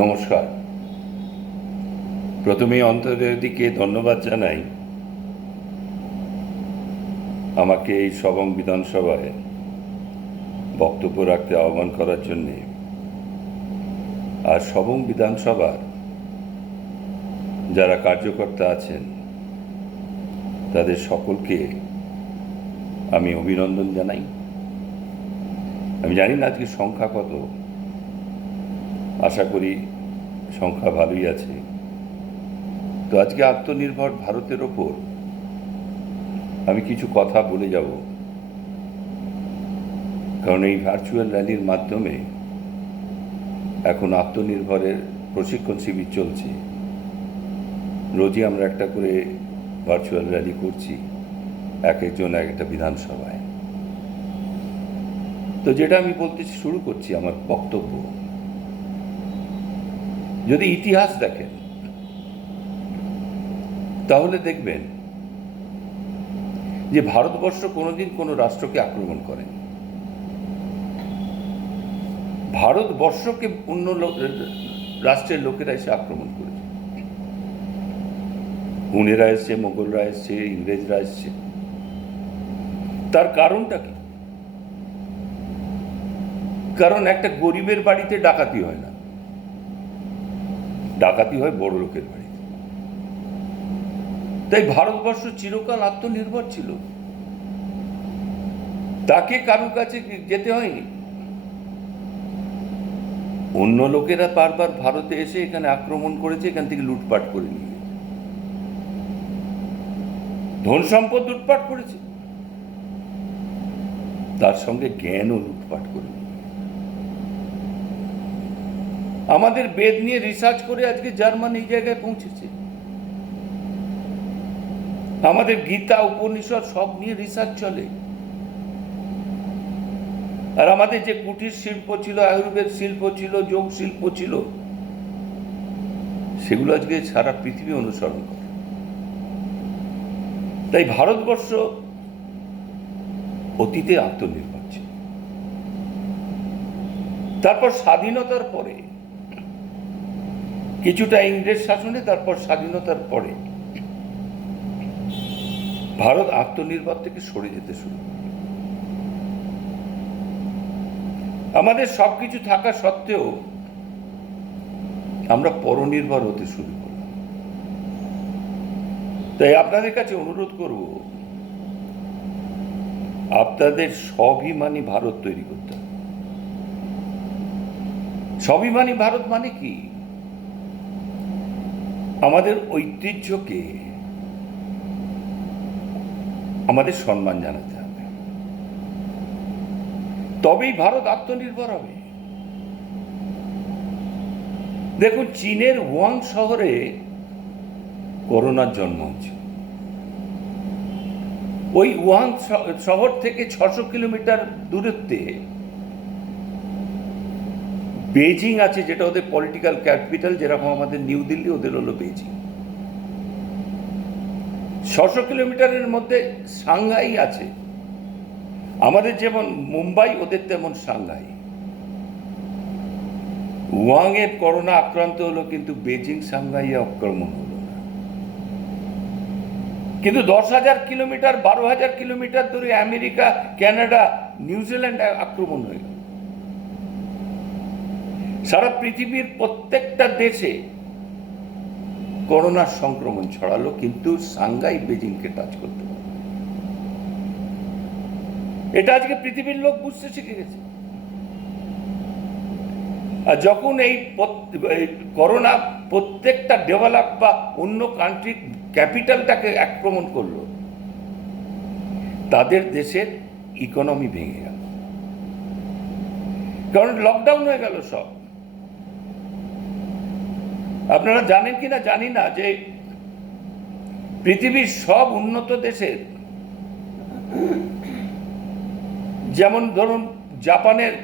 নমস্কার। প্রথমেই অন্তর্দিকে ধন্যবাদ জানাই আমাকে এই সবং বিধানসভায় বক্তব্য রাখতে আহ্বান করার জন্যে। আর সবং বিধানসভার যারা কার্যকর্তা আছেন তাদের সকলকে আমি অভিনন্দন জানাই। আমি জানি না আজকে সংখ্যা কত, আশা করি সংখ্যা ভালোই আছে। তো আজকে আত্মনির্ভর ভারতের ওপর আমি কিছু কথা বলে যাব, কারণ এই ভার্চুয়াল র্যালির মাধ্যমে এখন আত্মনির্ভরের প্রশিক্ষণ শিবির চলছে। রোজই আমরা একটা করে ভার্চুয়াল র্যালি করছি, এক একজন এক একটা বিধানসভায়। তো যেটা আমি বলতে শুরু করছি আমার বক্তব্য, যদি ইতিহাস দেখেন তাহলে দেখবেন যে ভারতবর্ষ কোনোদিন কোনো রাষ্ট্রকে আক্রমণ করেনি। ভারতবর্ষকে অন্য রাষ্ট্রের লোকেরা এসে আক্রমণ করেছে। হুনেরা এসছে, মোগলরা এসছে, ইংরেজরা এসছে। তার কারণটা কি? কারণ একটা গরিবের বাড়িতে ডাকাতি হয় না, ডাকাতি হয় বড় লোকের বাড়িতে। তাই ভারতবর্ষ চিরকাল আত্মনির্ভর ছিল, তাকে কারো কাছে যেতে হয়নি। অন্য লোকেরা বারবার ভারতে এসে এখানে আক্রমণ করেছে, এখান থেকে লুটপাট করে নিয়ে গেছে, ধন সম্পদ লুটপাট করেছে, তার সঙ্গে জ্ঞানও লুটপাট করে। আমাদের বেদ নিয়ে রিসার্চ করে আজকে জার্মান এই জায়গায় পৌঁছেছে। আমাদের গীতা উপনিষদ সব নিয়ে রিসার্চ চলে। আর আমাদের যে কুটির শিল্প ছিল, আয়ুর্বেদ শিল্প ছিল, যোগ শিল্প ছিল, সেগুলো আজকে সারা পৃথিবী অনুসরণ করে। তাই ভারতবর্ষ অতীতে আত্মনির্ভর ছিল। তারপর স্বাধীনতার পরে কিছুটা ইংরেজ শাসনে, তারপর স্বাধীনতার পরে ভারত আত্মনির্ভর থেকে সরে যেতে শুরু করে। আমাদের সবকিছু থাকা সত্ত্বেও আমরা পরনির্ভর হতে শুরু করলাম। তাই আপনাদের কাছে অনুরোধ করব, আপনাদের স্বাভিমানী ভারত তৈরি করতে হবে। স্বাভিমানী ভারত মানে কি? আমাদের ঐতিহ্যকে আমাদের সম্মান জানাতে হবে, তবেই ভারত আত্মনির্ভর হবে। দেখুন, চীনের ওয়াং শহরে করোনার জন্ম হয়েছে। ওই ওয়াং শহর থেকে 600 কিলোমিটার দূরত্বে বেজিং আছে, যেটা ওদের পলিটিক্যাল ক্যাপিটাল। যেরকম আমাদের নিউ দিল্লি, ওদের হলো বেজিং। 600 কিলোমিটারের মধ্যে সাংহাই আছে। আমাদের যেমন মুম্বাই, ওদের তেমন সাংহাই। ওয়াং এর করোনা আক্রান্ত হলো, কিন্তু বেজিং সাংহাই আক্রমণ হলো না। কিন্তু 10,000 কিলোমিটার, 12,000 কিলোমিটার দূরে আমেরিকা, কানাডা, নিউজিল্যান্ড আক্রমণ হয়ে গেল। সারা পৃথিবীর প্রত্যেকটা দেশে করোনার সংক্রমণ ছড়ালো, কিন্তু সাংহাই বেজিংকে টাচ করতে পারে। এটা আজকে পৃথিবীর লোক বুঝতে শিখে গেছে। আর যখন এই করোনা প্রত্যেকটা ডেভেলপ বা অন্য কান্ট্রির ক্যাপিটালটাকে আক্রমণ করলো, তাদের দেশের ইকোনমি ভেঙে গেল, কারণ লকডাউন হয়ে গেল সব। আপনারা জানেন কিনা জানি না যে পৃথিবীর সব উন্নত দেশের, যেমন ধরুন জাপানের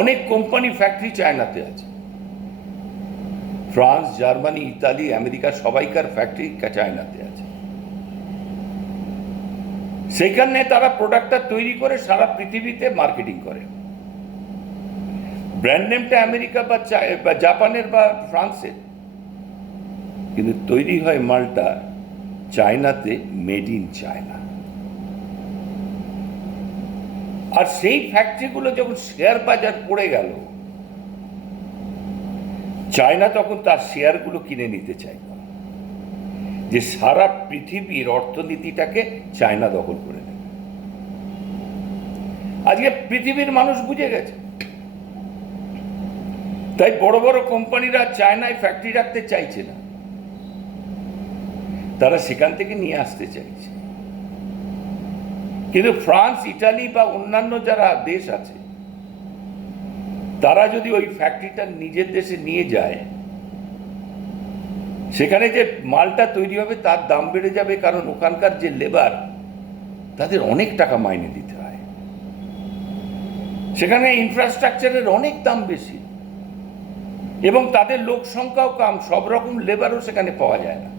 অনেক কোম্পানি ফ্যাক্টরি চায়নাতে আছে, ফ্রান্স, জার্মানি, ইতালি, আমেরিকা সবাইকার ফ্যাক্টরি চায়নাতে আছে। সেখানে তারা প্রোডাক্টটা তৈরি করে সারা পৃথিবীতে মার্কেটিং করে। ব্র্যান্ড নেমটা আমেরিকা বা জাপানের বা ফ্রান্সের, কিন্তু তৈরি হয় মালটা চায়নাতে, মেড ইন চায়না। আর সেই ফ্যাক্টরিগুলো যখন শেয়ার বাজার পড়ে গেল, চায়না তখন তার শেয়ারগুলো কিনে নিতে চাইল, যে সারা পৃথিবীর অর্থনীতিটাকে চায়না দখল করে নেবে। আজকে পৃথিবীর মানুষ বুঝে গেছে, তাই বড় বড় কোম্পানিরা চায়নায় ফ্যাক্টরি রাখতে চাইছে না, তারা সেখান থেকে নিয়ে আসতে চাইছে। কিন্তু ফ্রান্স, ইটালি বা অন্যান্য যারা দেশ আছে, তারা যদি ওই ফ্যাক্টরিটা নিজের দেশে নিয়ে যায়, সেখানে যে মালটা তৈরি হবে তার দাম বেড়ে যাবে, কারণ ওখানকার যে লেবার, তাদের অনেক টাকা মাইনে দিতে হয়, সেখানে ইনফ্রাস্ট্রাকচারের অনেক দাম বেশি, এবং তাদের লোক সংখ্যাও কম, সব রকম লেবারও সেখানে পাওয়া যায় না।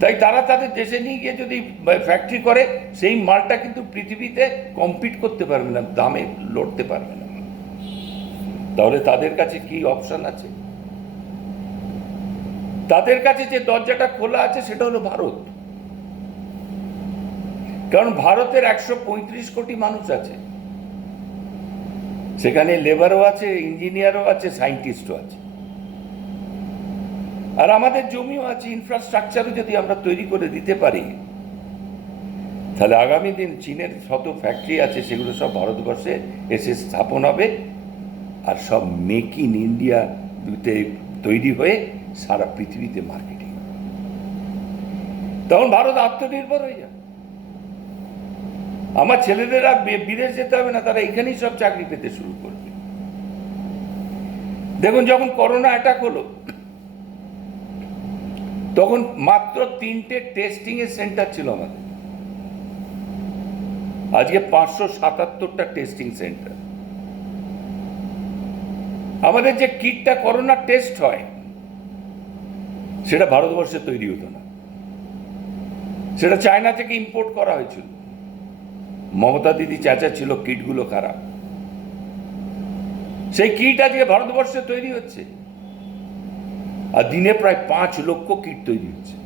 তাই তারা তাদের দেশে নিয়ে গিয়ে যদি ফ্যাক্টরি করে, সেই মালটা কিন্তু পৃথিবীতে কম্পিট করতে পারবে না, দামে লড়তে পারবে না। তাহলে তাদের কাছে কি অপশন আছে? তাদের কাছে যে দরজাটা খোলা আছে সেটা হলো ভারত। কারণ ভারতের 135 কোটি মানুষ আছে, সেখানে লেবারও আছে, ইঞ্জিনিয়ারও আছে, সায়েন্টিস্টও আছে, আর আমাদের জমিও আছে, ইনফ্রাস্ট্রাকচারও যদি আমরা তৈরি করে দিতে পারি, তাহলে আগামী দিন চীনের শত ফ্যাক্টরি আছে, সেগুলো সব ভারতবর্ষে এসে স্থাপন হবে, আর সব মেক ইন ইন্ডিয়া তৈরি হয়ে সারা পৃথিবীতে মার্কেটিং হবে। তখন ভারত আত্মনির্ভর হয়ে যাবে। আমার ছেলেদেরা বিদেশ যেতে হবে না, তারা এখানেই সব চাকরি পেতে শুরু করবে। দেখুন, যখন করোনা অ্যাটাক হলো, তখন মাত্র 3টে টেস্টিং এর সেন্টার ছিল আমাদের, আজকে 577টা টেস্টিং সেন্টার। আমাদের যে কিটটা করোনা টেস্ট হয়, সেটা ভারতবর্ষে তৈরি হতো না, সেটা চায়না থেকে ইম্পোর্ট করা হয়েছিল। মমতা দিদি চেঁচাচ্ছিল কিটগুলো খারাপ, সেই কিট আজকে ভারতবর্ষে তৈরি হচ্ছে, আর দিনে প্রায় 5 লক্ষ কিট তৈরি হচ্ছে।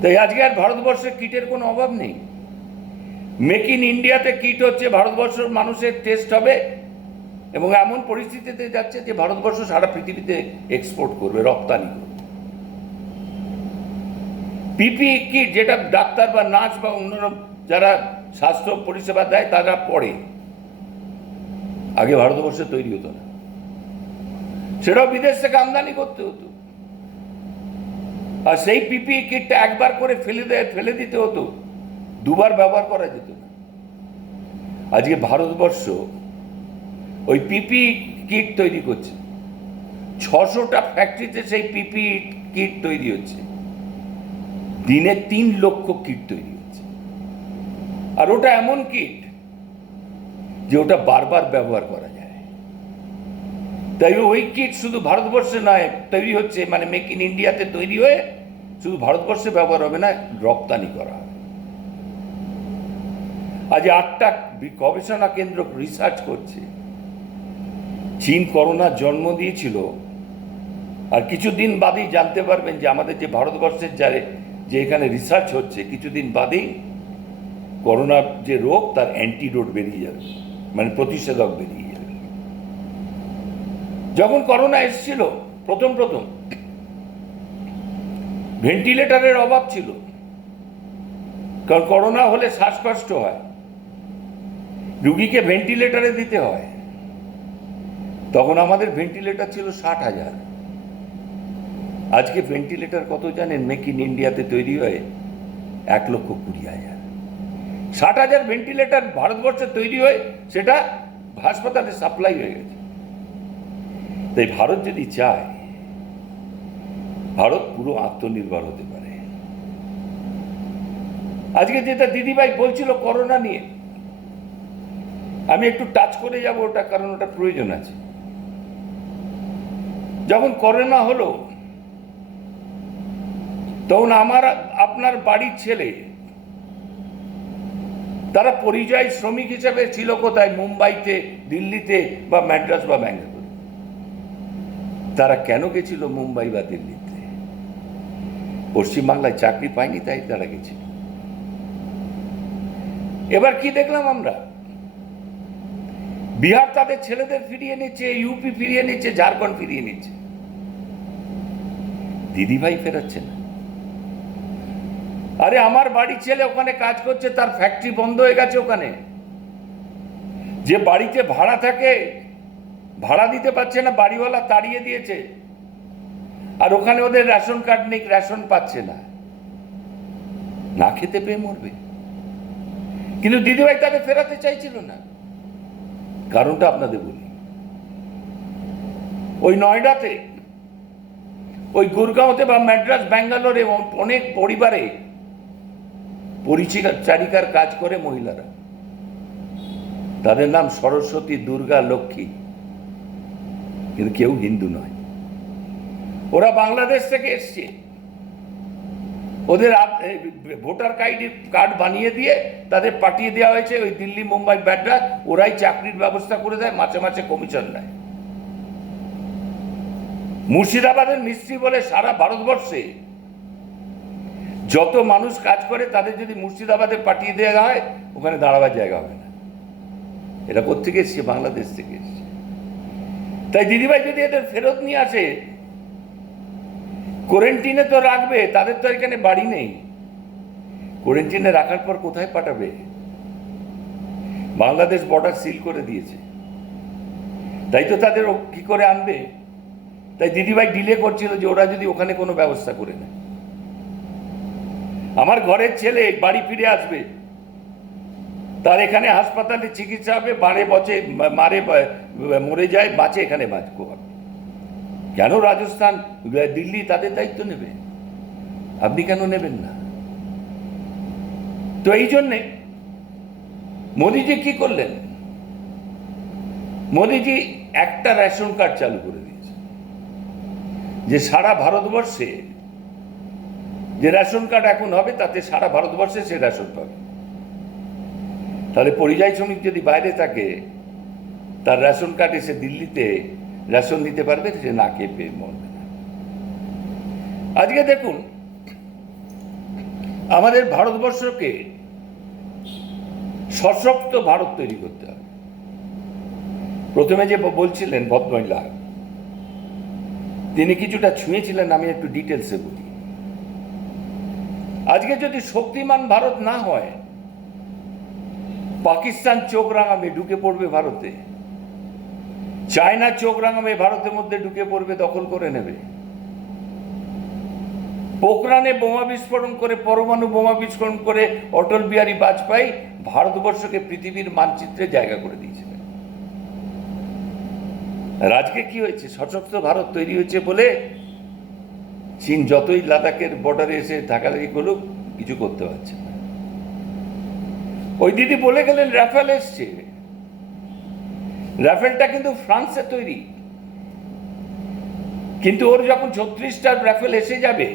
তাই আজকে আর ভারতবর্ষের কিটের কোনো অভাব নেই। মেক ইন ইন্ডিয়াতে কিট হচ্ছে, ভারতবর্ষের মানুষের টেস্ট হবে, এবং এমন পরিস্থিতিতে যাচ্ছে যে ভারতবর্ষ সারা পৃথিবীতে এক্সপোর্ট করবে, রপ্তানি করবে। পিপিই কিট, যেটা ডাক্তার বা নার্স বা অন্যান্য যারা স্বাস্থ্য পরিষেবা দেয় তারা পড়ে, আগে ভারতবর্ষে তৈরি হতো না, সেটাও বিদেশ থেকে আমদানি করতে হতো। আর সেই পিপিই কিটটা একবার করে ফেলে দিতে হতো, দুবার ব্যবহার করা যেত না। আজকে ভারতবর্ষ ওই পিপিই কিট তৈরি করছে, 600টা ফ্যাক্টরিতে সেই পিপিই কিট তৈরি হচ্ছে, দিনে 3 লক্ষ কিট তৈরি হচ্ছে। আর ওটা এমন কিট যে ওটা বারবার ব্যবহার করা যায়। তাই ওই কিট শুধু ভারতবর্ষে নয় তৈরি হচ্ছে, মানে মেক ইন ইন্ডিয়াতে তৈরি হয়ে শুধু ভারতবর্ষে ব্যবহার হবে না, রপ্তানি করা হবে। আজ 8টা গবেষণা কেন্দ্র রিসার্চ করছে। চীন করোনার জন্ম দিয়েছিল, আর কিছুদিন বাদেই জানতে পারবেন যে আমাদের যে ভারতবর্ষের যে এখানে রিসার্চ হচ্ছে, কিছুদিন বাদেই করোনার যে রোগ তার অ্যান্টিডোট বেরিয়ে যাবে, মানে প্রতিষেধক বেরিয়ে যাবে। যখন করোনা এসেছিল প্রথম ভেন্টিলেটরের অভাব ছিল, কারণ করোনা হলে শ্বাসকষ্ট হয়, রুগীকে ভেন্টিলেটরে দিতে হয়। তখন আমাদের ভেন্টিলেটর ছিল 60,000। আজকে ভেন্টিলেটর কত জানেন? মেক ইন ইন্ডিয়াতে তৈরি হয়ে 1,20,000। 60,000 ভেন্টিলেটর ভারতবর্ষে তৈরি হয়ে সেটা হাসপাতালে সাপ্লাই হয়ে গেছে। তাই ভারত যদি চায়, ভারত পুরো আত্মনির্ভর হতে পারে। আজকে যেটা দিদিভাই বলছিল করোনা নিয়ে, আমি একটু টাচ করে যাব ওটা, কারণ ওটা প্রয়োজন আছে। যখন করোনা হলো, তখন আপনার বাড়ির ছেলে তারা পরিযায়ী শ্রমিক হিসেবে ছিল কোথায়? মুম্বাইতে, দিল্লিতে বা ম্যাড্রাস বা ব্যাঙ্গালোর। তারা কেন গেছিল মুম্বাই বা দিল্লিতে? পশ্চিমবাংলায় চাকরি পায়নি তাই তারা গেছিল। এবার কি দেখলাম আমরা? বিহার তাদের ছেলেদের ফিরিয়ে নিচ্ছে, ইউপি ফিরিয়ে নিচ্ছে, ঝাড়খণ্ড ফিরিয়ে নিচ্ছে, দিদিভাই ফেরাচ্ছে না। আরে আমার বাড়ির ছেলে ওখানে কাজ করছে, তার ফ্যাক্টরি বন্ধ হয়ে গেছে ওখানে। যে বাড়িতে ভাড়া থাকে, ভাড়া দিতে পারছে না, বাড়িওয়ালা তাড়িয়ে দিয়েছে। আর ওখানে ওদের রেশন কার্ড নেই, রেশন পাচ্ছে না, না খেতে পেয়ে মরবে। কিন্তু দিদিভাই তাদের ফেরাতে চাইছিল না। কারণটা আপনাদের বলি। ওই নয়ডাতে, ওই গুরগাঁওতে বা ম্যাড্রাস ব্যাঙ্গালোরে অনেক পরিবারে পরিচারিকার কাজ করে মহিলারা। তাদের নাম সরস্বতী, দুর্গা, লক্ষ্মী, কিন্তু কেউ হিন্দু নয়। ওরা বাংলাদেশ থেকে এসছে। ওদের ভোটার কার্ড বানিয়ে দিয়ে তাদের পাঠিয়ে দেওয়া হয়েছে ওই দিল্লি, মুম্বাই, ম্যাড্রাস। ওরাই চাকরির ব্যবস্থা করে দেয়, মাসে মাসে কমিশন নেয়। মুর্শিদাবাদের মিস্ত্রি বলে সারা ভারতবর্ষে যত মানুষ কাজ করে তাদের যদি মুর্শিদাবাদে পাঠিয়ে দেওয়া হয়, ওখানে দাঁড়াবার জায়গা হবে না। এরা কোত্থেকে এসছে? বাংলাদেশ থেকে এসছে। তাই দিদিভাই যদি এদের ফেরত নিয়ে আসে, কোয়ারেন্টিনে তো রাখবে, তাদের তো এখানে বাড়ি নেই। কোয়ারেন্টিনে রাখার পর কোথায় পাঠাবে? বাংলাদেশ বর্ডার সিল করে দিয়েছে, তাই তো তাদের কি করে আনবে? তাই দিদিভাই ডিলে করছিল যে ওরা যদি ওখানে কোনো ব্যবস্থা করে নেয়। আমার ঘরের ছেলে বাড়ি ফিরে আসবে, তার এখানে হাসপাতালে চিকিৎসা হবে, মরে যায়, বাঁচে, এখানে বাঁচবো। কেন রাজস্থান, দিল্লি তাদের দায়িত্ব নেবে? আপনি কেন নেবেন না? তো এই জন্যে মোদিজি কি করলেন? মোদিজি একটা রেশন কার্ড চালু করে দিয়েছে, যে সারা ভারতবর্ষে যে রেশন কার্ড এখন হবে, তাতে সারা ভারতবর্ষে সে রেশন পাবে। তাহলে পরিযায়ী শ্রমিক যদি বাইরে থাকে, তার রেশন কার্ড এসে দিল্লিতে রেশন নিতে পারবে, সে না খেয়ে পেয়ে মরবে না। আজকে দেখুন, আমাদের ভারতবর্ষকে সশক্ত ভারত তৈরি করতে হবে। প্রথমে যে বলছিলেন ভদ্রমহিলা, তিনি কিছুটা ছুঁয়েছিলেন, আমি একটু ডিটেলসে বলি। আজকে যদি শক্তিমান ভারত না হয়, পাকিস্তান চোখ রাঙাবে, ঢুকে পড়বে ভারতে। চায়না চোখ রাঙাবে, ভারতের মধ্যে ঢুকে পড়বে, দখল করে নেবে। পোখরানে বোমা বিস্ফোরণ করে, পরমাণু বোমা বিস্ফোরণ করে অটল বিহারী বাজপেয়ী ভারতবর্ষকে পৃথিবীর মানচিত্রে জায়গা করে দিয়েছিলেন। আর আজকে কি হয়েছে? সশক্ত ভারত তৈরি হয়েছে বলে চীন যতই লাদাখের বর্ডারে এসে ধাকাধাকি করুক, কিছু করতে পারছে না। ওই দিদি বলে গেলেন রাফেল এসছে। রাফেলটা কিন্তু ফ্রান্সে তৈরি, কিন্তু ওর যখন 36টা রাফেল এসে যাবে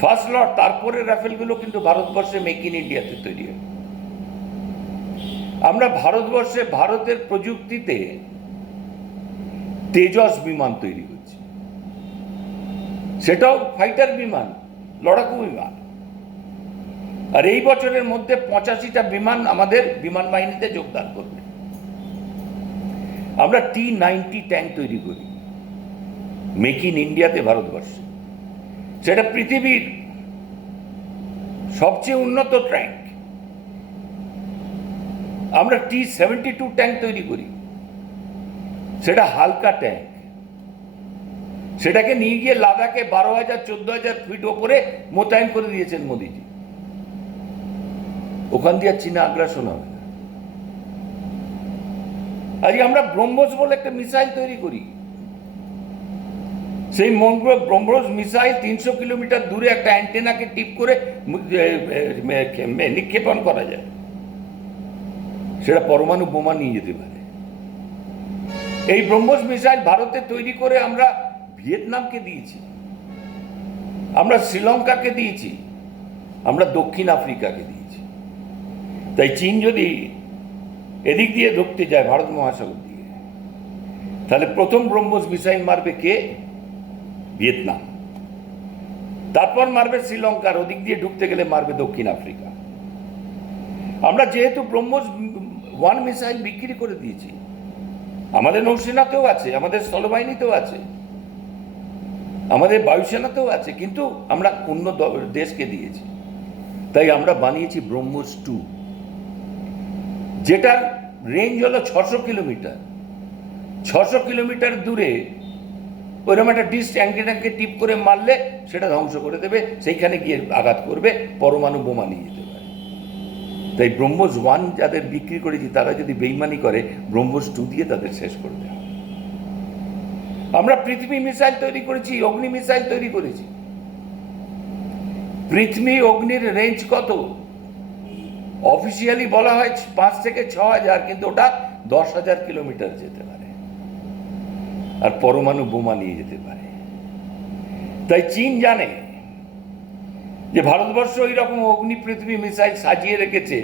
ফার্স্ট লট, তারপরে রাফেলগুলো কিন্তু ভারতবর্ষে মেক ইন ইন্ডিয়াতে তৈরি হবে। আমরা ভারতবর্ষে ভারতের প্রযুক্তিতে তেজস বিমান তৈরি হচ্ছে, সেটাও ফাইটার বিমান, লড়াকু বিমান। আর এই বছরের মধ্যে 85টা বিমান আমাদের বিমান বাহিনীতে যোগদান করবে। আমরা T-90 ট্যাঙ্ক তৈরি করি মেক ইন ইন্ডিয়াতে ভারতবর্ষে। সেটা পৃথিবীর সবচেয়ে উন্নত ট্যাঙ্ক। আমরা T-72 ট্যাঙ্ক তৈরি করি, সেটা হালকা ট্যাঙ্ক। সেটাকে নিয়ে গিয়ে লাদাখে 12,000 14,000 ফিট ওপরে মোতায়েন করে দিয়েছেন মোদিজি। ওখান দিয়ে চীনা আগ্রাসন হবে না। আজকে আমরা ব্রহ্মোস বলে একটা মিসাইল তৈরি করি। সেই ব্রহ্মোস মিসাইল 300 কিলোমিটার দূরে একটা অ্যান্টেনাকে টিপ করে নিক্ষেপণ করা যায়। সেটা পরমাণু বোমা নিয়ে যেতে পারে। এই ব্রহ্মোস মিসাইল ভারতে তৈরি করে আমরা ভিয়েতনামকে দিয়েছি, আমরা শ্রীলঙ্কাকে দিয়েছি, আমরা দক্ষিণ আফ্রিকাকে দিয়েছি। তাই চীন যদি এদিক দিয়ে ঢুকতে যায় ভারত মহাসাগর দিয়ে, তাহলে প্রথম ব্রহ্মোস মিসাইল মারবে কে? ভিয়েতনাম। তারপর মারবে শ্রীলঙ্কার, ওদিক দিয়ে ঢুকতে গেলে মারবে দক্ষিণ আফ্রিকা। আমরা যেহেতু ব্রহ্মোস 1 মিসাইল বিক্রি করে দিয়েছি, আমাদের নৌসেনাতেও আছে, আমাদের স্থলবাহিনীতেও আছে, আমাদের বায়ুসেনাতেও আছে, কিন্তু আমরা অন্য দেশকে দিয়েছি। তাই আমরা বানিয়েছি ব্রহ্মোস 2, যেটার রেঞ্জ হলো 600 কিলোমিটার। 600 কিলোমিটার দূরে ওইরকম একটা ডিস ট্যাঙ্কে টিপ করে মারলে সেটা ধ্বংস করে দেবে, সেইখানে গিয়ে আঘাত করবে, পরমাণু বোমা নিয়ে যেতে পারে। তাই ব্রহ্মোস 1 যাদের বিক্রি করেছি তারা যদি বেইমানি করে, ব্রহ্মোস 2 দিয়ে তাদের শেষ করে দেওয়া। আমরা পৃথিবী মিসাইল তৈরি করেছি, অগ্নি মিসাইল তৈরি করেছি। পৃথিবী অগ্নির রেঞ্জ কত? অফিসিয়ালি বলা হয় 5 থেকে 6,000, কিন্তু ওটা 10,000 কিলোমিটার যেতে পারে, আর পরমাণু বোমা নিয়ে যেতে পারে। তাই চীন জানে যে ভারতবর্ষ ওই রকম অগ্নি পৃথিবী মিসাইল সাজিয়ে রেখেছে,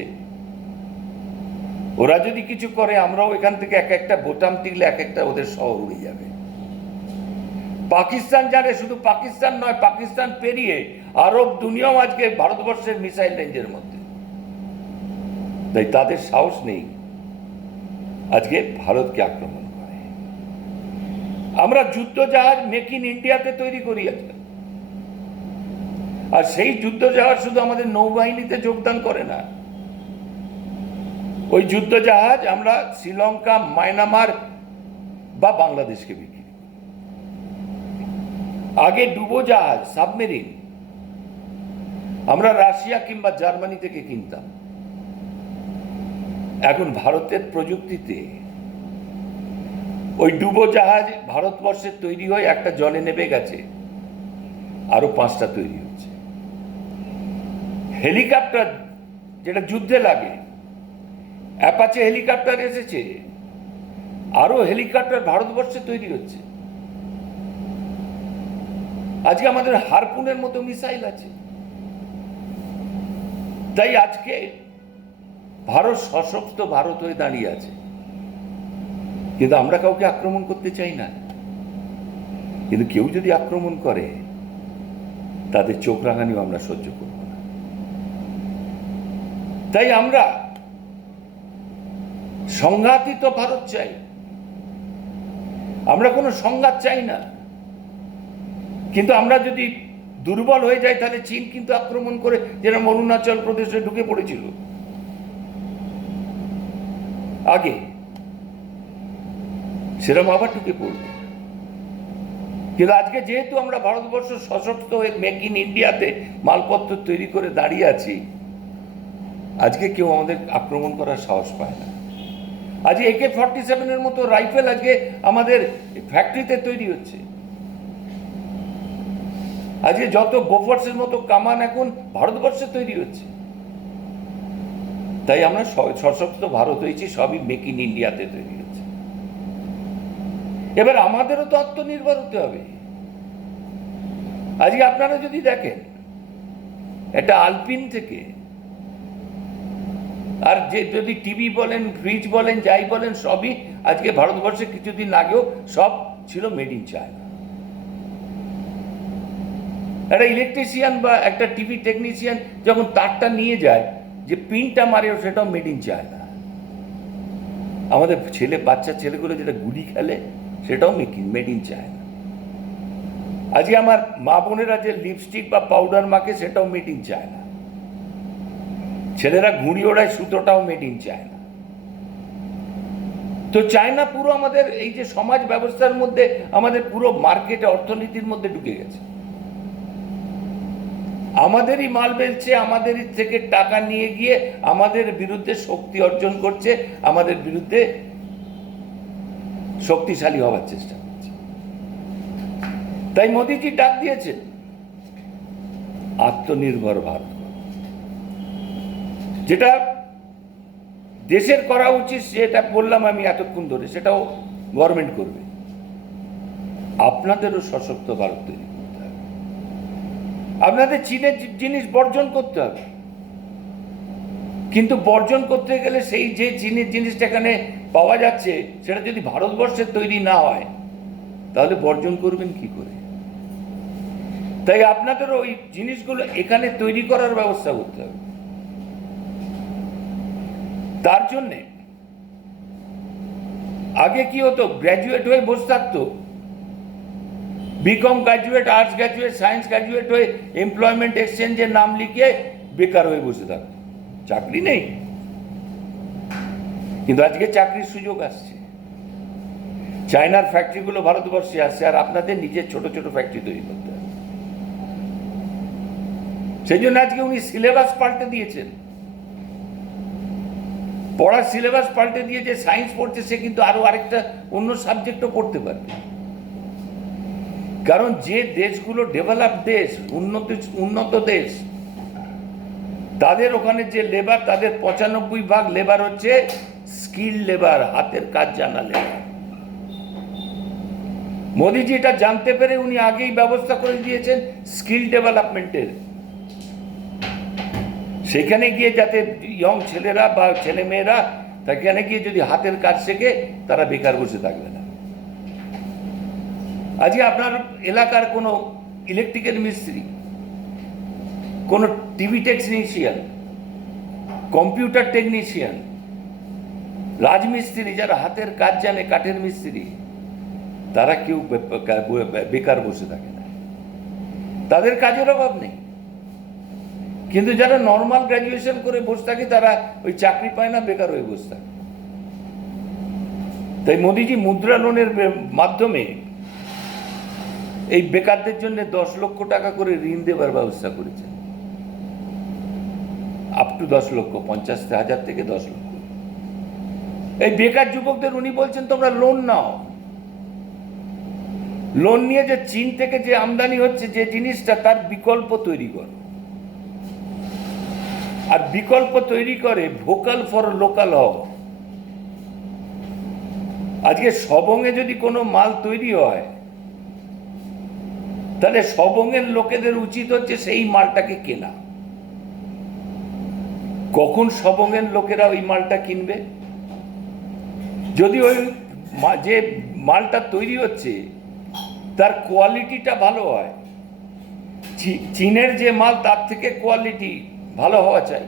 ওরা যদি কিছু করে আমরাও এখান থেকে এক একটা বোতাম টিকলে এক একটা ওদের শহর উড়ে যাবে। পাকিস্তান জানে, শুধু পাকিস্তান নয়, পাকিস্তান পেরিয়ে আরব দুনিয়াও আজকে ভারতবর্ষের মিসাইল রেঞ্জের মধ্যে। তাই তাদের সাহস নেই আজকে ভারতকে আক্রমণ করে। আমরা যুদ্ধ জাহাজ মেক ইন ইন্ডিয়াতে তৈরি করি আজকে, আর সেই যুদ্ধ জাহাজ শুধু আমাদের নৌবাহিনীতে যোগদান করে না, ওই যুদ্ধ জাহাজ আমরা শ্রীলঙ্কা, মায়ানমার বা বাংলাদেশকে বিক্রি করি। আগে ডুবোজাহাজ, সাবমেরিন আমরা রাশিয়া কিংবা জার্মানি থেকে কিনতাম। এখন ভারতের প্রযুক্তিতে ওই ডুবোজাহাজ ভারতবর্ষের তৈরি হয়ে একটা জলে নেমে গেছে, আরো 5টা তৈরি হচ্ছে। হেলিকপ্টার যেটা যুদ্ধে লাগে, অ্যাপাচে হেলিকপ্টার এসেছে, আরো হেলিকপ্টার ভারতবর্ষে তৈরি হচ্ছে। আজকে আমাদের হারপুনের মতো মিসাইল আছে। তাই আজকে ভারত সশক্ত ভারত হয়ে দাঁড়িয়ে আছে, কিন্তু আমরা কাউকে আক্রমণ করতে চাই না। কিন্তু কেউ যদি আক্রমণ করে, তাদের চোখ রাঙানিও আমরা সহ্য করব না। তাই আমরা সংঘাতিত ভারত চাই, আমরা কোনো সংঘাত চাই না। কিন্তু আমরা যদি দুর্বল হয়ে যাই, তাহলে চীন কিন্তু আক্রমণ করে, যেরকম অরুণাচল প্রদেশে ঢুকে পড়েছিল আগে, সেরকম আবার ঢুকে পড়বে। কিন্তু আজকে যেহেতু আমরা ভারতবর্ষ সশক্ত হয়ে মেক ইন ইন্ডিয়াতে মালপত্র তৈরি করে দাঁড়িয়ে আছি, আজকে কেউ আমাদের আক্রমণ করার সাহস পায় না। আজকে AK-47 মতো রাইফেল আজকে আমাদের ফ্যাক্টরিতে তৈরি হচ্ছে। আজকে যত বোফোর্সের মতো কামান এখন ভারতবর্ষে তৈরি হচ্ছে। তাই আমরা সশক্ত ভারত হয়েছি, সবই মেক ইন ইন্ডিয়াতে তৈরি হচ্ছে। এবার আমাদেরও তো আত্মনির্ভর হতে হবে। আজকে আপনারা যদি দেখেন, একটা আলপিন থেকে আর যে যদি টিভি বলেন, ফ্রিজ বলেন, যাই বলেন, সবই আজকে ভারতবর্ষে কিছুদিন আগেও সব ছিল মেড ইন চায়না। একটা ইলেকট্রিশিয়ান বা একটা টিভি টেকনিশিয়ান যখন তারটা নিয়ে যায়, যে পিনটা মারে, সেটাও মেড ইন চায়না। আমাদের বাচ্চা ছেলেগুলো যেটা গুলি খেলে, সেটাও মেড ইন চায়না। আজকে আমার মা বোনেরা যে লিপস্টিক বা পাউডার মাখে, সেটাও মেড ইন চায়না। ছেলেরা ঘুড়ি ওড়ায়, সুতোটাও মেড ইন চায়না। তো চায়না পুরো আমাদের এই যে সমাজ ব্যবস্থার মধ্যে, আমাদের পুরো মার্কেটে, অর্থনীতির মধ্যে ঢুকে গেছে। আমাদেরই মাল বেচছে, আমাদেরই থেকে টাকা নিয়ে গিয়ে আমাদের বিরুদ্ধে শক্তি অর্জন করছে, আমাদের বিরুদ্ধে শক্তিশালী হওয়ার চেষ্টা করছে। তাই মোদিজি ডাক দিয়েছে, আত্মনির্ভর ভারত, যেটা দেশের করা উচিত, সেটা বললাম আমি এতক্ষণ ধরে, সেটাও গভর্নমেন্ট করবে। আপনাদেরও সশক্ত ভারত তৈরি করতে হবে, আপনাদের চীনের জিনিস বর্জন করতে হবে। কিন্তু বর্জন করতে গেলে সেই যে জিনিসটা এখানে পাওয়া যাচ্ছে সেটা যদি ভারতবর্ষের তৈরি না হয় তাহলে বর্জন করবেন কি করে? তাই আপনাদের ওই জিনিসগুলো এখানে তৈরি করার ব্যবস্থা করতে হবে। তার জন্যে আগে কি হতো, গ্র্যাজুয়েট হয়ে বসে থাকতো, BCom graduate, arts graduate, science graduate হয়ে এমপ্লয়মেন্ট এক্সচেঞ্জের নাম লিখে বেকার হয়ে বসে থাকতো, চাকরি নেই। কিন্তু আজকে চাকরির সুযোগ আসছে, চায়নার ফ্যাক্টরিগুলো ভারতবর্ষে আসছে, আর আপনাদের নিজের ছোট ছোট ফ্যাক্টরি তৈরি করতে হবে। সেই জন্য আজকে উনি সিলেবাস পাল্টে দিয়েছেন, পড়ার সিলেবাস পাল্টে দিয়ে যে সায়েন্স পড়ছে সে কিন্তু আরো আরেকটা অন্য সাবজেক্টও পড়তে পারবে। কারণ যে দেশগুলো ডেভেলপ দেশ, উন্নত দেশ, তাদের ওখানে যে লেবার, তাদের 95% লেবার হচ্ছে স্কিল লেবার, হাতের কাজ জানা লেবার। মোদিজি এটা জানতে পেরে উনি আগেই ব্যবস্থা করে দিয়েছেন স্কিল ডেভেলপমেন্টের। সেখানে গিয়ে যাতে ইয়ং ছেলেরা বা ছেলে মেয়েরা সেখানে গিয়ে যদি হাতের কাজ শেখে তারা বেকার বসে থাকবে না। আজকে আপনার এলাকার কোনো ইলেকট্রিক্যাল মিস্ত্রি, কোনো টিভি টেকনিশিয়ান, কম্পিউটার টেকনিশিয়ান, রাজমিস্ত্রি, যারা হাতের কাজ জানে, কাঠের মিস্ত্রি, তারা কেউ বেকার বসে থাকে না, তাদের কাজের অভাব নেই। কিন্তু যারা নর্মাল গ্র্যাজুয়েশন করে বসে থাকে তারা ওই চাকরি পায় না, বেকার হয়ে বসে থাকে। তাই মোদিজি মুদ্রা লোনের মাধ্যমে এই বেকারদের জন্য 10 লক্ষ টাকা করে ঋণ দেবার ব্যবস্থা করেছেন, আপ টু 10 লক্ষ, 50,000 থেকে 10 লক্ষ। এই বেকার যুবকদের উনি বলছেন তোমরা লোন নাও, লোন নিয়ে যে চীন থেকে যে আমদানি হচ্ছে যে জিনিসটা, তার বিকল্প তৈরি করো। আর বিকল্প তৈরি করে ভোকাল ফর লোকাল হও। আজকে সবংয়ে যদি কোনো মাল তৈরি হয় তাহলে সবংয়ের লোকেদের উচিত হচ্ছে সেই মালটাকে কেনা। কখন সবংয়ের লোকেরা ওই মালটা কিনবে? যদি ওই যে মালটা তৈরি হচ্ছে তার কোয়ালিটিটা ভালো হয়। চীনের যে মাল তার থেকে কোয়ালিটি ভালো হওয়া চাই,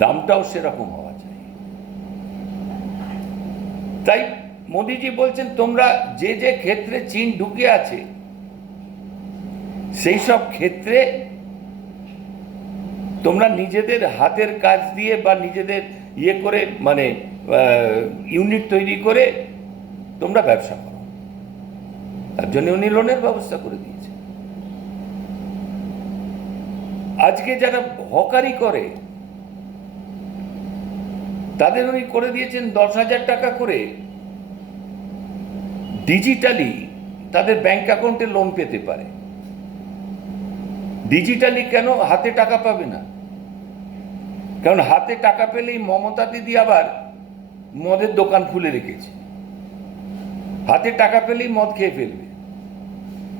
দামটাও সেরকম হওয়া চাই। তাই মোদিজি বলছেন তোমরা যে যে ক্ষেত্রে চীন ঢুকে আছে সেই সব ক্ষেত্রে তোমরা নিজেদের হাতের কাজ দিয়ে বা নিজেদের ইয়ে করে, মানে ইউনিট তৈরি করে তোমরা ব্যবসা করো। তার জন্য উনি লোনের ব্যবস্থা করে দিয়েছে। আজকে যারা হকারি করে তাদের উনি করে দিয়েছেন 10,000 টাকা করে ডিজিটালি তাদের ব্যাংক অ্যাকাউন্টে লোন পেতে পারে। ডিজিটালি কেন? হাতে টাকা পাবে না, কারণ হাতে টাকা পেলেই মমতা দিদি আবার মদের দোকান খুলে রেখেছে, হাতে টাকা পেলেই মদ খেয়ে ফেলবে।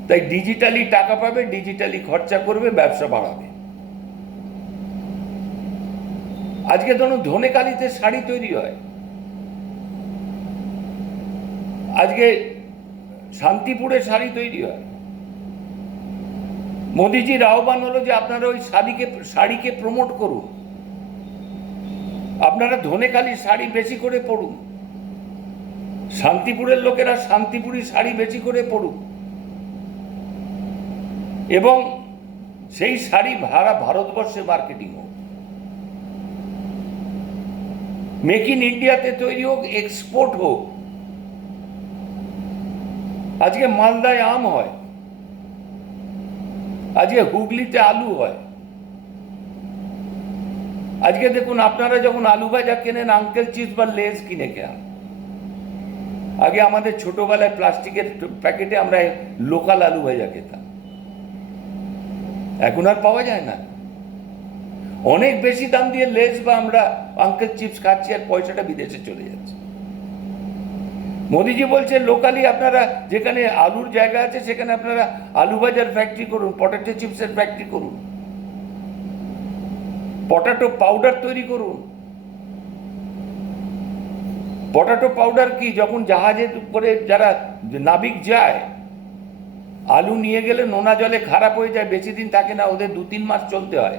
তাই ডিজিটালি টাকা পাবে, ডিজিটালি খরচা করবে, ব্যবসা বাড়াবে। আজকে ধরুন ধনেকালিতে শাড়ি তৈরি হয়, আজকে শান্তিপুরে শাড়ি তৈরি হয়। মোদিজির আহ্বান হলো যে আপনারা ওই শাড়িকে প্রমোট করুন, আপনারা ধনেকালির শাড়ি বেশি করে পরুন, শান্তিপুরের লোকেরা শান্তিপুরি শাড়ি বেশি করে পরুন, এবং সেই শাড়ি ভারতবর্ষে মার্কেটিং হোক, মেক ইন ইন্ডিয়াতে তৈরি হোক, এক্সপোর্ট হোক। আজকে মালদায় আম হয়, আজকে হুগলিতে আলু হয়। আজকে দেখুন আপনারা যখন আলু ভাজা কেনেন, আঙ্কেল চিপস বা লেজ কিনে খান। আগে আমাদের ছোটবেলায় প্লাস্টিকের প্যাকেটে আমরা লোকাল আলু ভাজা খেতাম, এখন আর পাওয়া যায় না। অনেক বেশি দাম দিয়ে লেজ বা আমরা আঙ্কেল চিপস খাচ্ছি, আর পয়সাটা বিদেশে চলে যাচ্ছে। মোদিজি বলছে লোকালি আপনারা যেখানে আলুর জায়গা আছে সেখানে আপনারা আলু ভাজার ফ্যাক্টরি করুন, পটেটো চিপসের ফ্যাক্টরি করুন। পটাটো পাউডার তৈরি করুন। পটাটো পাউডার কি, যখন জাহাজে করে যারা নাবিক যায়, আলু নিয়ে গেলে নোনা জলে খারাপ হয়ে যায়, বেশি দিন থাকে না, ওদের 2-3 মাস চলতে হয়,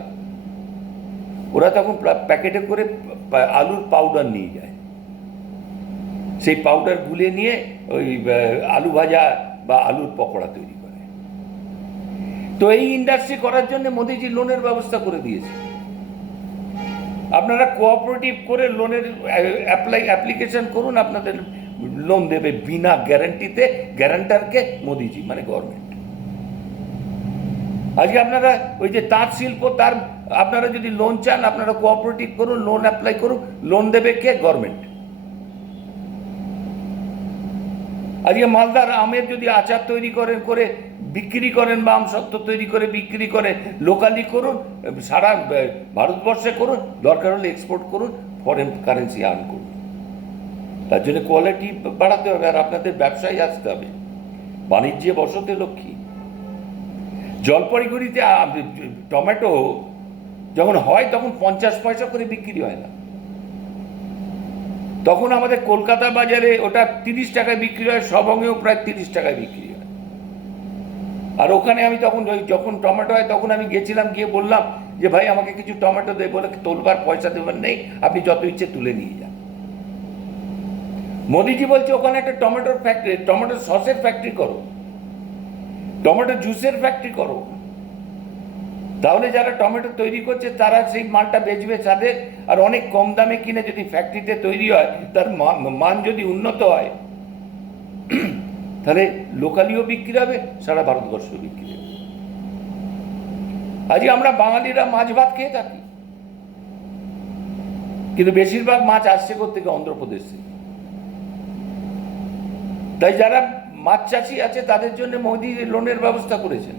ওরা তখন প্যাকেটে করে আলুর পাউডার নিয়ে যায়, সেই পাউডার গুলে নিয়ে ওই আলু ভাজা বা আলুর পকোড়া তৈরি করে। তো এই ইন্ডাস্ট্রি করার জন্য মোদিজি লোনের ব্যবস্থা করে দিয়েছে। আপনারা কোঅপারেটিভ করে লোনের অ্যাপ্লিকেশন করুন, আপনাদের লোন দেবে বিনা গ্যারান্টিতে। গ্যারান্টারকে মোদিজি, মানে গভর্নমেন্ট। আজকে আপনারা ওই যে তাঁত শিল্প, তার আপনারা যদি লোন চান, আপনারা কোঅপারেটিভ করুন, লোন অ্যাপ্লাই করুন, লোন দেবে কে? গভর্নমেন্ট। আজকে মালদার আমের যদি আচার তৈরি করেন, করে বিক্রি করেন, বা আমসত্ত্ব তৈরি করে বিক্রি করে, লোকালি করুন, সারা ভারতবর্ষে করুন, দরকার হলে এক্সপোর্ট করুন, ফরেন কারেন্সি আর্ন করুন। তার জন্য কোয়ালিটি বাড়াতে হবে, আর আপনাদের ব্যবসায় আসতে হবে, বাণিজ্যে বসতে লক্ষ্মী। জলপাইগুড়িতে টমেটো যখন হয় তখন 50 পয়সা করে বিক্রি হয় না, তখন আমাদের কলকাতা বাজারে ওটা 30 টাকায় বিক্রি হয়, সবঙ্গেও প্রায় 30 টাকায় বিক্রি হয়। আর ওখানে আমি তখন যখন টমেটো হয় তখন আমি গেছিলাম, গিয়ে বললাম যে ভাই আমাকে কিছু টমেটো দেয়, বলে তোলবার পয়সা দেবেন নেই, আপনি যত ইচ্ছে তুলে নিয়ে যান। মোদিজি বলছে ওখানে একটা টমেটোর ফ্যাক্টরি, টমেটো সসের ফ্যাক্টরি করো, টমেটো জুসের ফ্যাক্টরি করো, তাহলে যারা টমেটো তৈরি করছে তারা সেই মালটা বেচবে তাদের, আর অনেক কম দামে কিনে যদি ফ্যাক্টরিতে তৈরি হয়, তার মান যদি উন্নত হয়, তাহলে লোকালিও বিক্রি হবে, সারা ভারতবর্ষ বিক্রি হবে। আজকে আমরা বাঙালিরা মাছ ভাত খেয়ে থাকি, কিন্তু বেশিরভাগ মাছ আসছে কোত্থেকে? অন্ধ্রপ্রদেশ থেকে। তাই যারা মাছ চাষি আছে তাদের জন্য মোদি লোনের ব্যবস্থা করেছেন,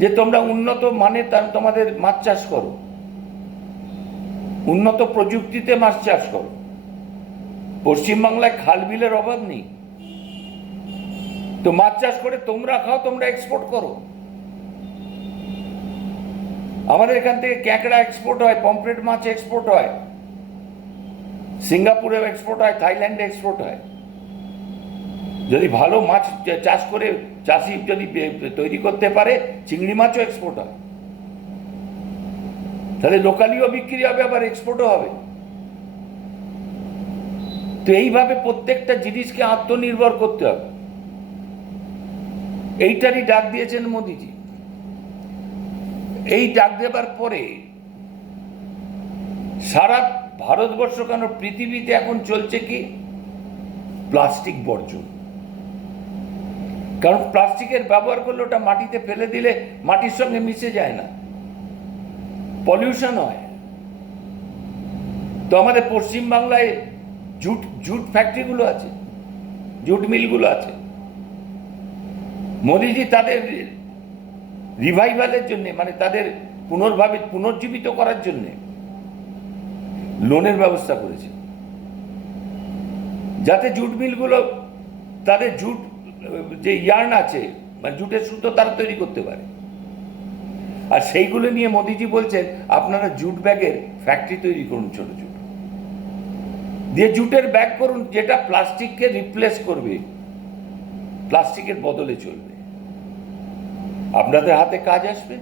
যে তোমরা উন্নত মানে তোমাদের মাছ চাষ করো, উন্নত প্রযুক্তিতে মাছ চাষ করো। পশ্চিমবাংলায় খাল বিলের অভাব নেই, তো মাছ চাষ করে তোমরা খাও, তোমরা এক্সপোর্ট করো। আমাদের এখান থেকে ক্যাঁকড়া এক্সপোর্ট হয়, পমফ্রেট মাছ এক্সপোর্ট হয়, সিঙ্গাপুরেও এক্সপোর্ট হয়, থাইল্যান্ডে এক্সপোর্ট হয়। যদি ভালো মাছ চাষ করে চাষি যদি তৈরি করতে পারে, চিংড়ি মাছও এক্সপোর্ট হয়, তাহলে লোকালিও বিক্রি হবে, আবার এক্সপোর্টও হবে। তো এইভাবে প্রত্যেকটা জিনিসকে আত্মনির্ভর করতে হবে, এইটারই ডাক দিয়েছেন মোদিজি। এই ডাক দেবার পরে সারা ভারতবর্ষ, কেন পৃথিবীতে এখন চলছে কি? প্লাস্টিক বর্জন। কারণ প্লাস্টিকের ব্যবহার করলে ওটা মাটিতে ফেলে দিলে মাটির সঙ্গে মিশে যায় না, পলিউশন হয়। তো আমাদের পশ্চিমবাংলায় জুট ফ্যাক্টরিগুলো আছে, জুট মিলগুলো আছে। মোদিজি তাদের রিভাইভালের জন্য, মানে তাদের পুনর্জীবিত করার জন্য লোনের ব্যবস্থা করেছে, যাতে জুট মিলগুলো তাদের জুট যে ইয়ার্ন আছে, মানে জুটের সুতো, তারা তৈরি করতে পারে। আর সেইগুলো নিয়ে মোদিজি বলছেন আপনারা জুট ব্যাগের ফ্যাক্টরি তৈরি করুন, ছোট ছোট, দিয়ে জুটের ব্যাগ করুন, যেটা প্লাস্টিককে রিপ্লেস করবে, প্লাস্টিকের বদলে চলবে, আপনাদের হাতে কাজ আসবে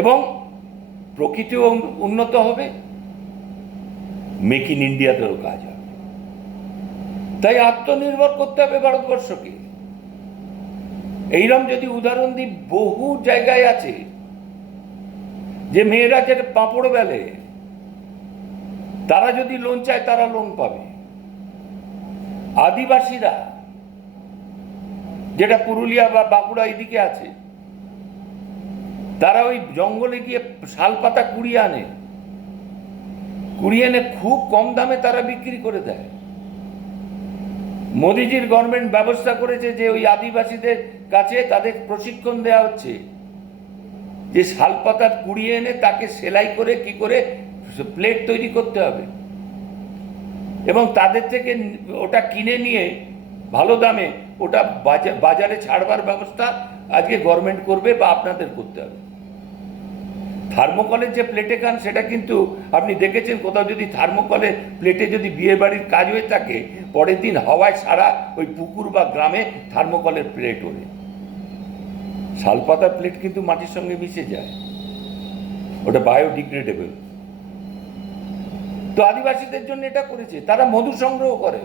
এবং প্রকৃতিও উন্নত হবে, মেক ইন ইন্ডিয়াতেও কাজ হবে। তাই আত্মনির্ভর করতে হবে ভারতবর্ষকে। এইরকম যদি উদাহরণ দিই, বহু জায়গায় আছে যে মেয়েরা যেটা পাঁপড় বেলে, তারা যদি লোন চায় তারা লোন পাবে। আদিবাসীরা, যেটা পুরুলিয়া বা বাঁকুড়া এদিকে আছে, তারা ওই জঙ্গলে গিয়ে শাল পাতা কুড়িয়ে এনে খুব কম দামে তারা বিক্রি করে দেয়। মোদিজির গভর্নমেন্ট ব্যবস্থা করেছে যে ওই আদিবাসীদের কাছে তাদের প্রশিক্ষণ দেওয়া হচ্ছে, যে শালপাতা কুড়িয়ে এনে তাকে সেলাই করে কি করে প্লেট তৈরি করতে হবে, এবং তাদের থেকে ওটা কিনে নিয়ে ভালো দামে ওটা বাজারে ছাড়বার ব্যবস্থা আজকে গভর্নমেন্ট করবে, বা আপনাদের করতে হবে। থার্মোকলের যে প্লেটে খান সেটা কিন্তু আপনি দেখেছেন কোথাও, যদি থার্মোকলে প্লেটে যদি বিয়ে বাড়ির কাজ হয়ে থাকে, পরের দিন হাওয়ায় সারা ওই পুকুর বা গ্রামে থার্মোকলের প্লেট ওড়ে। শালপাতার প্লেট কিন্তু মাটির সঙ্গে মিশে যায়, ওটা বায়োডিগ্রেডেবল। তো আদিবাসীদের জন্য এটা করেছে, তারা মধু সংগ্রহ করে,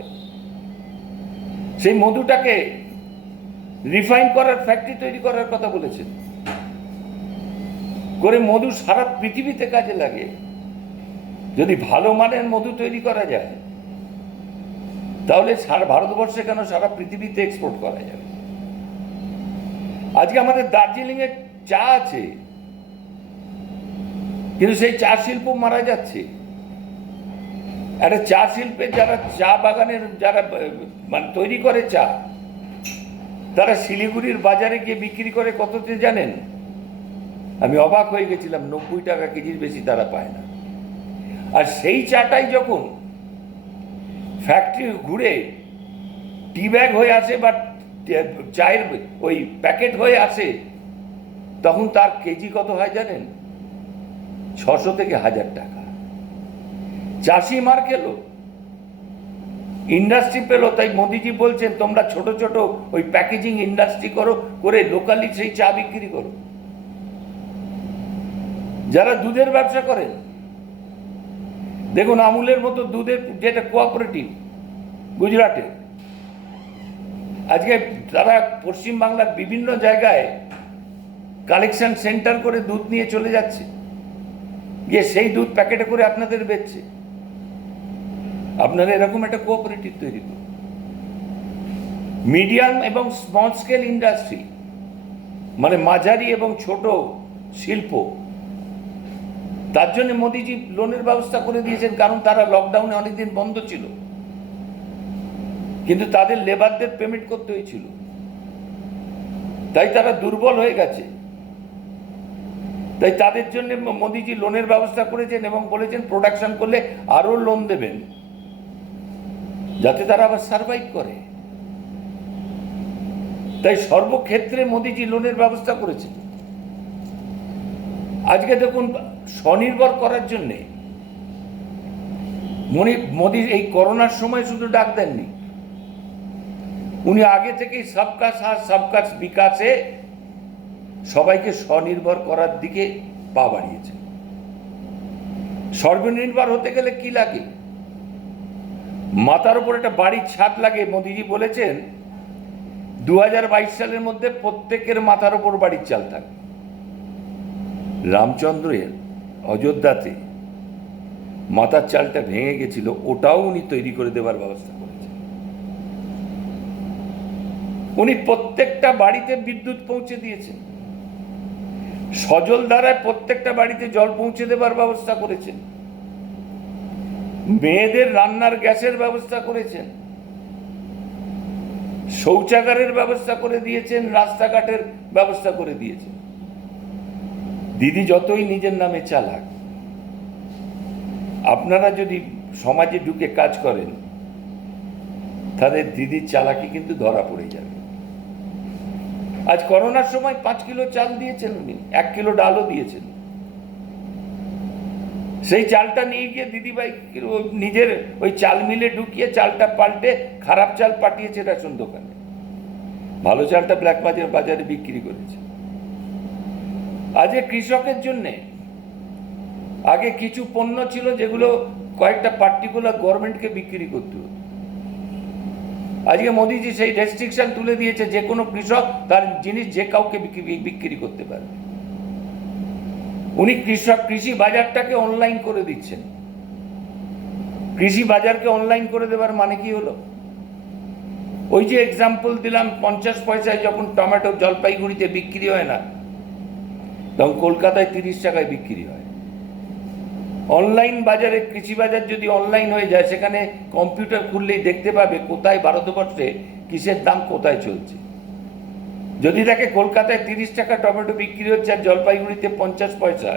সেই মধুটাকে রিফাইন করার ফ্যাক্টরি তৈরি করার কথা বলেছেন, করে মধু সারা পৃথিবীতে কাজে লাগে। যদি ভালো মানের মধু তৈরি করা যায় তাহলে সারা ভারতবর্ষে কেন, সারা পৃথিবীতে এক্সপোর্ট করা যাবে। আজকে আমাদের দার্জিলিংয়ে চা আছে, কিন্তু সেই চা শিল্প মারা যাচ্ছে। একটা চা শিল্পে যারা চা বাগানের যারা মানে তৈরি করে চা, তারা শিলিগুড়ির বাজারে গিয়ে বিক্রি করে কততে জানেন? আমি অবাক হয়ে গেছিলাম, 90 টাকা কেজির বেশি তারা পায় না। আর সেই চাটাই যখন ফ্যাক্টরি ঘুরে টি ব্যাগ হয়ে আসে বা চায়ের ওই প্যাকেট হয়ে আসে, তখন তার কেজি কত হয় জানেন? 600 থেকে 1000 টাকা। চাষি মার খেলো, ইন্ডাস্ট্রি পেলো। তাই মোদিজি বলছেন তোমরা ছোট ছোট ওই প্যাকেজিং ইন্ডাস্ট্রি করো, করে লোকালি সেই চা বিক্রি করো। যারা দুধের ব্যবসা করেন, দেখুন আমুলের মতো দুধের যেটা কোঅপারেটিভ গুজরাটে, আজকে তারা পশ্চিমবাংলার বিভিন্ন জায়গায় কালেকশন সেন্টার করে দুধ নিয়ে চলে যাচ্ছে, গিয়ে সেই দুধ প্যাকেটে করে আপনাদের বেচছে। আপনারা এরকম একটা কোঅপারেটিভ তৈরি করুন। মিডিয়াম এবং স্মল স্কেল ইন্ডাস্ট্রি, মানে মাঝারি এবং ছোট শিল্প, তার জন্য মোদিজি লোনের ব্যবস্থা করে দিয়েছেন, কারণ তারা লকডাউনে অনেকদিন বন্ধ ছিল, কিন্তু তাদের লেবারদের পেমেন্ট করতে হয়েছিল, তাই তারা দুর্বল হয়ে গেছে। তাই তাদের জন্য মোদিজি লোনের ব্যবস্থা করেছেন এবং বলেছেন প্রোডাকশন করলে আরো লোন দেবেন, যাতে তারা আবার সার্ভাইভ করে। তাই সর্বক্ষেত্রে মোদিজি লোনের ব্যবস্থা করেছেন। আজকে দেখুন, স্বনির্ভর করার জন্যে মোদি এই করোনার সময় শুধু ডাক দেননি, উনি আগে থেকেই সবকা সাথ সবকা বিকাশে সবাইকে স্বনির্ভর করার দিকে পা বাড়িয়েছে। স্বনির্ভর হতে গেলে কি লাগে? মাথার উপর একটা বাড়ির ছাদ লাগে। মোদিজি বলেছেন 2022 সালের মধ্যে প্রত্যেকের মাথার উপর বাড়ির চাল থাকবে। রামচন্দ্রের অযোধ্যাতে মাথার চালটা ভেঙে গেছিল, ওটাও উনি তৈরি করে দেওয়ার ব্যবস্থা করেছেন। উনি প্রত্যেকটা বাড়িতে বিদ্যুৎ পৌঁছে দিয়েছেন, সজল ধারায় প্রত্যেকটা বাড়িতে জল পৌঁছে দেওয়ার ব্যবস্থা করেছেন, মেয়েদের রান্নার গ্যাসের ব্যবস্থা করেছেন, শৌচাগারের ব্যবস্থা করে দিয়েছেন, রাস্তাঘাটের ব্যবস্থা করে দিয়েছেন। দিদি যতই নিজের নামে চালাক, আপনারা যদি সমাজে ঢুকে কাজ করেন, তাদের দিদির চালাকি কিন্তু ধরা পড়ে যাবে। আজ করোনার সময় 5 কিলো চাল দিয়েছেন উনি, 1 কিলো ডালও দিয়েছেন। সেই চালটা নিয়ে গিয়ে দিদিভাই নিজের ওই চাল মিলে ঢুকিয়ে চালটা পাল্টে খারাপ চাল পাঠিয়েছে রেশন দোকানে, ভালো চালটা ব্ল্যাক বাজারে বিক্রি করেছে। আজকে কৃষকের জন্যে আগে কিছু পণ্য ছিল যেগুলো কয়েকটা পার্টিকুলার গভর্নমেন্টকে বিক্রি করতে হতো। আজকে মোদিজি সেই রেস্ট্রিকশন তুলে দিয়েছে, যে কোনো কৃষক তার জিনিস যে কাউকে বিক্রি করতে পারবে। উনি কৃষি বাজারটাকে অনলাইন করে দিচ্ছেন। কৃষি বাজারকে অনলাইন করে দেওয়ার মানে কি হলো? ওই যে এক্সাম্পল দিলাম, 50 পয়সায় যখন টমেটো জলপাইগুড়িতে বিক্রি হয় না, তখন কলকাতায় 30 টাকায় বিক্রি হয়। অনলাইন বাজারে, কৃষি বাজার যদি অনলাইন হয়ে যায়, সেখানে কম্পিউটার খুললেই দেখতে পাবে কোথায় ভারতবর্ষে কিসের দাম কোথায় চলছে। যদি দেখে কলকাতায় 30 টাকা টমেটো বিক্রি হচ্ছে আর জলপাইগুড়িতে 50 পয়সা,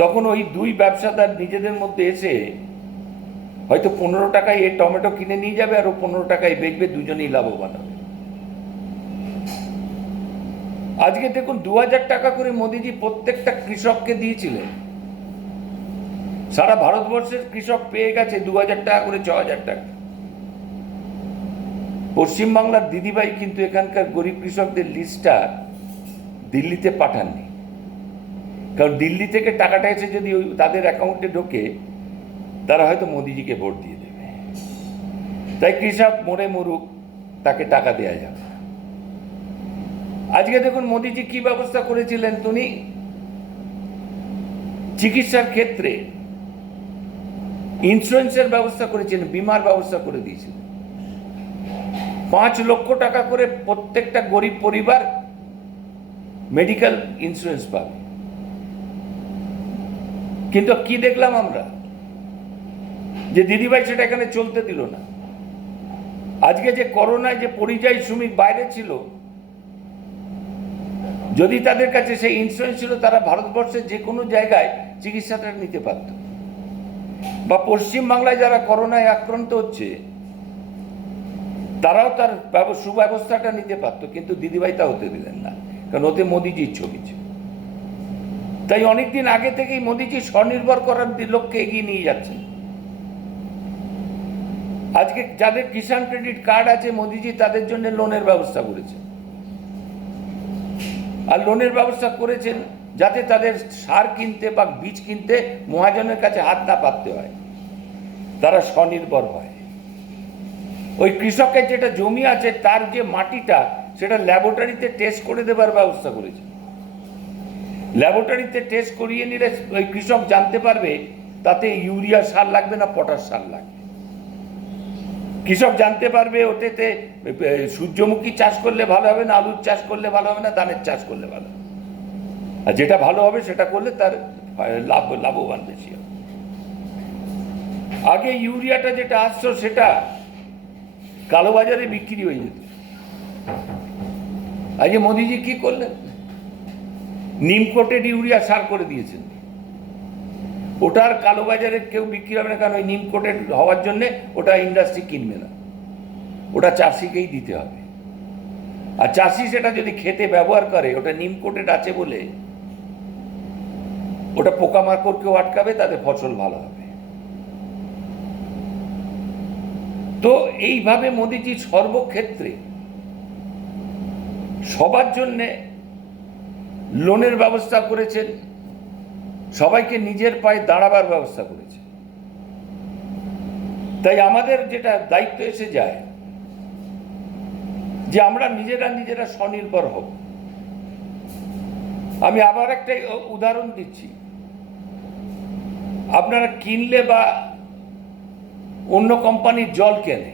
তখন ওই দুই ব্যবসাদার নিজেদের মধ্যে এসে হয়তো 15 টাকায় এ টমেটো কিনে নিয়ে যাবে আর ও 15 টাকায় বেচবে, দুজনেই লাভবান হবে। আজকে দেখুন 2000 টাকা করে মোদিজি প্রত্যেকটা কৃষককে দিয়েছিলেন। সারা ভারতবর্ষের কৃষক পেয়ে গেছে 2000 টাকা করে, 6000 টাকা। পশ্চিমবাংলার দিদিভাই কিন্তু এখানকার গরিব কৃষকদের লিস্টটা দিল্লিতে পাঠাননি, কারণ দিল্লি থেকে টাকাটা এসে যদি ওই তাদের অ্যাকাউন্টে ঢোকে, তারা হয়তো মোদিজিকে ভোট দিয়ে দেবে। তাই কৃষক মরে মরুক, তাকে টাকা দেওয়া যাবে। আজকে দেখুন মোদিজি কি ব্যবস্থা করেছিলেন, তিনি চিকিৎসার ক্ষেত্রে ইন্স্যুরেন্সের ব্যবস্থা করেছিলেন, বিমার ব্যবস্থা করে দিয়েছিলেন। 5 লক্ষ টাকা করে প্রত্যেকটা গরিব পরিবার মেডিকেল ইন্স্যুরেন্স পাবে। কিন্তু কি দেখলাম আমরা, যে দিদিভাই সেটা এখানে চলতে দিল না। আজকে যে করোনায় যে পরিযায়ী শ্রমিক বাইরে ছিল, যদি তাদের কাছে সেই ইন্স্যুরেন্স ছিল, তারা ভারতবর্ষের যে কোনো জায়গায় চিকিৎসাটা নিতে পারত। বা পশ্চিমবাংলায় যারা করোনায় আক্রান্ত হচ্ছে, তারাও তার সুব্যবস্থাটা নিতে পারত, কিন্তু দিদিভাই তা হতে দিলেন না, কারণ ওতে মোদিজির ছবি ছিল। তাই অনেকদিন আগে থেকেই মোদিজি স্বনির্ভর করার লক্ষ্যে এগিয়ে নিয়ে যাচ্ছেন। আজকে যাদের কিষাণ ক্রেডিট কার্ড আছে, মোদিজি তাদের জন্য লোনের ব্যবস্থা করেছেন। আর লোনের ব্যবস্থা করেছেন যাতে তাদের সার কিনতে বা বীজ কিনতে মহাজনের কাছে হাত না পাততে হয়, তারা স্বনির্ভর হয়। ওই কৃষকের যেটা জমি আছে, তার যে মাটিটা, সেটা ল্যাবরেটরিতে টেস্ট করে দেবার ব্যবস্থা করেছে। ল্যাবরেটরিতে টেস্ট করিয়ে নিলে ওই কৃষক জানতে পারবে তাতে ইউরিয়া সার লাগবে না পটাশ সার লাগবে। কৃষক জানতে পারবে ওতেতে সূর্যমুখী চাষ করলে ভালো হবে না, আলুর চাষ করলে ভালো হবে না, ধানের চাষ করলে ভালো হবে। আর যেটা ভালো হবে সেটা করলে তার লাভবান বেশি হবে। আগে ইউরিয়াটা যেটা আসছো, সেটা কালোবাজারে বিক্রি হয়ে যেত। আজকে মোদিজি কি করলেন, নিম কোটেড ইউরিয়া সার করে দিয়েছেন। ওটার কালোবাজারে কেউ বিক্রি হবে না, কারণ ওই নিম কোটেড হওয়ার জন্য ওটা ইন্ডাস্ট্রি কিনবে না, ওটা চাষিকেই দিতে হবে। আর চাষি সেটা যদি খেতে ব্যবহার করে, ওটা নিম কোটেড আছে বলে ওটা পোকামাকড়কেও আটকাবে, তাদের ফসল ভালো হবে। তো এইভাবে মোদিজি সর্বক্ষেত্রে সবার জন্য লোনের ব্যবস্থা করেছেন, সবাইকে নিজের পায়ে দাঁড়াবার ব্যবস্থা করেছে। তাই আমাদের যেটা দায়িত্ব এসে যায়, যে আমরা নিজেরা স্বনির্ভর হব। আমি আবার একটা উদাহরণ দিচ্ছি। আপনারা কিনলে বা অন্য কোম্পানির জল কেনে,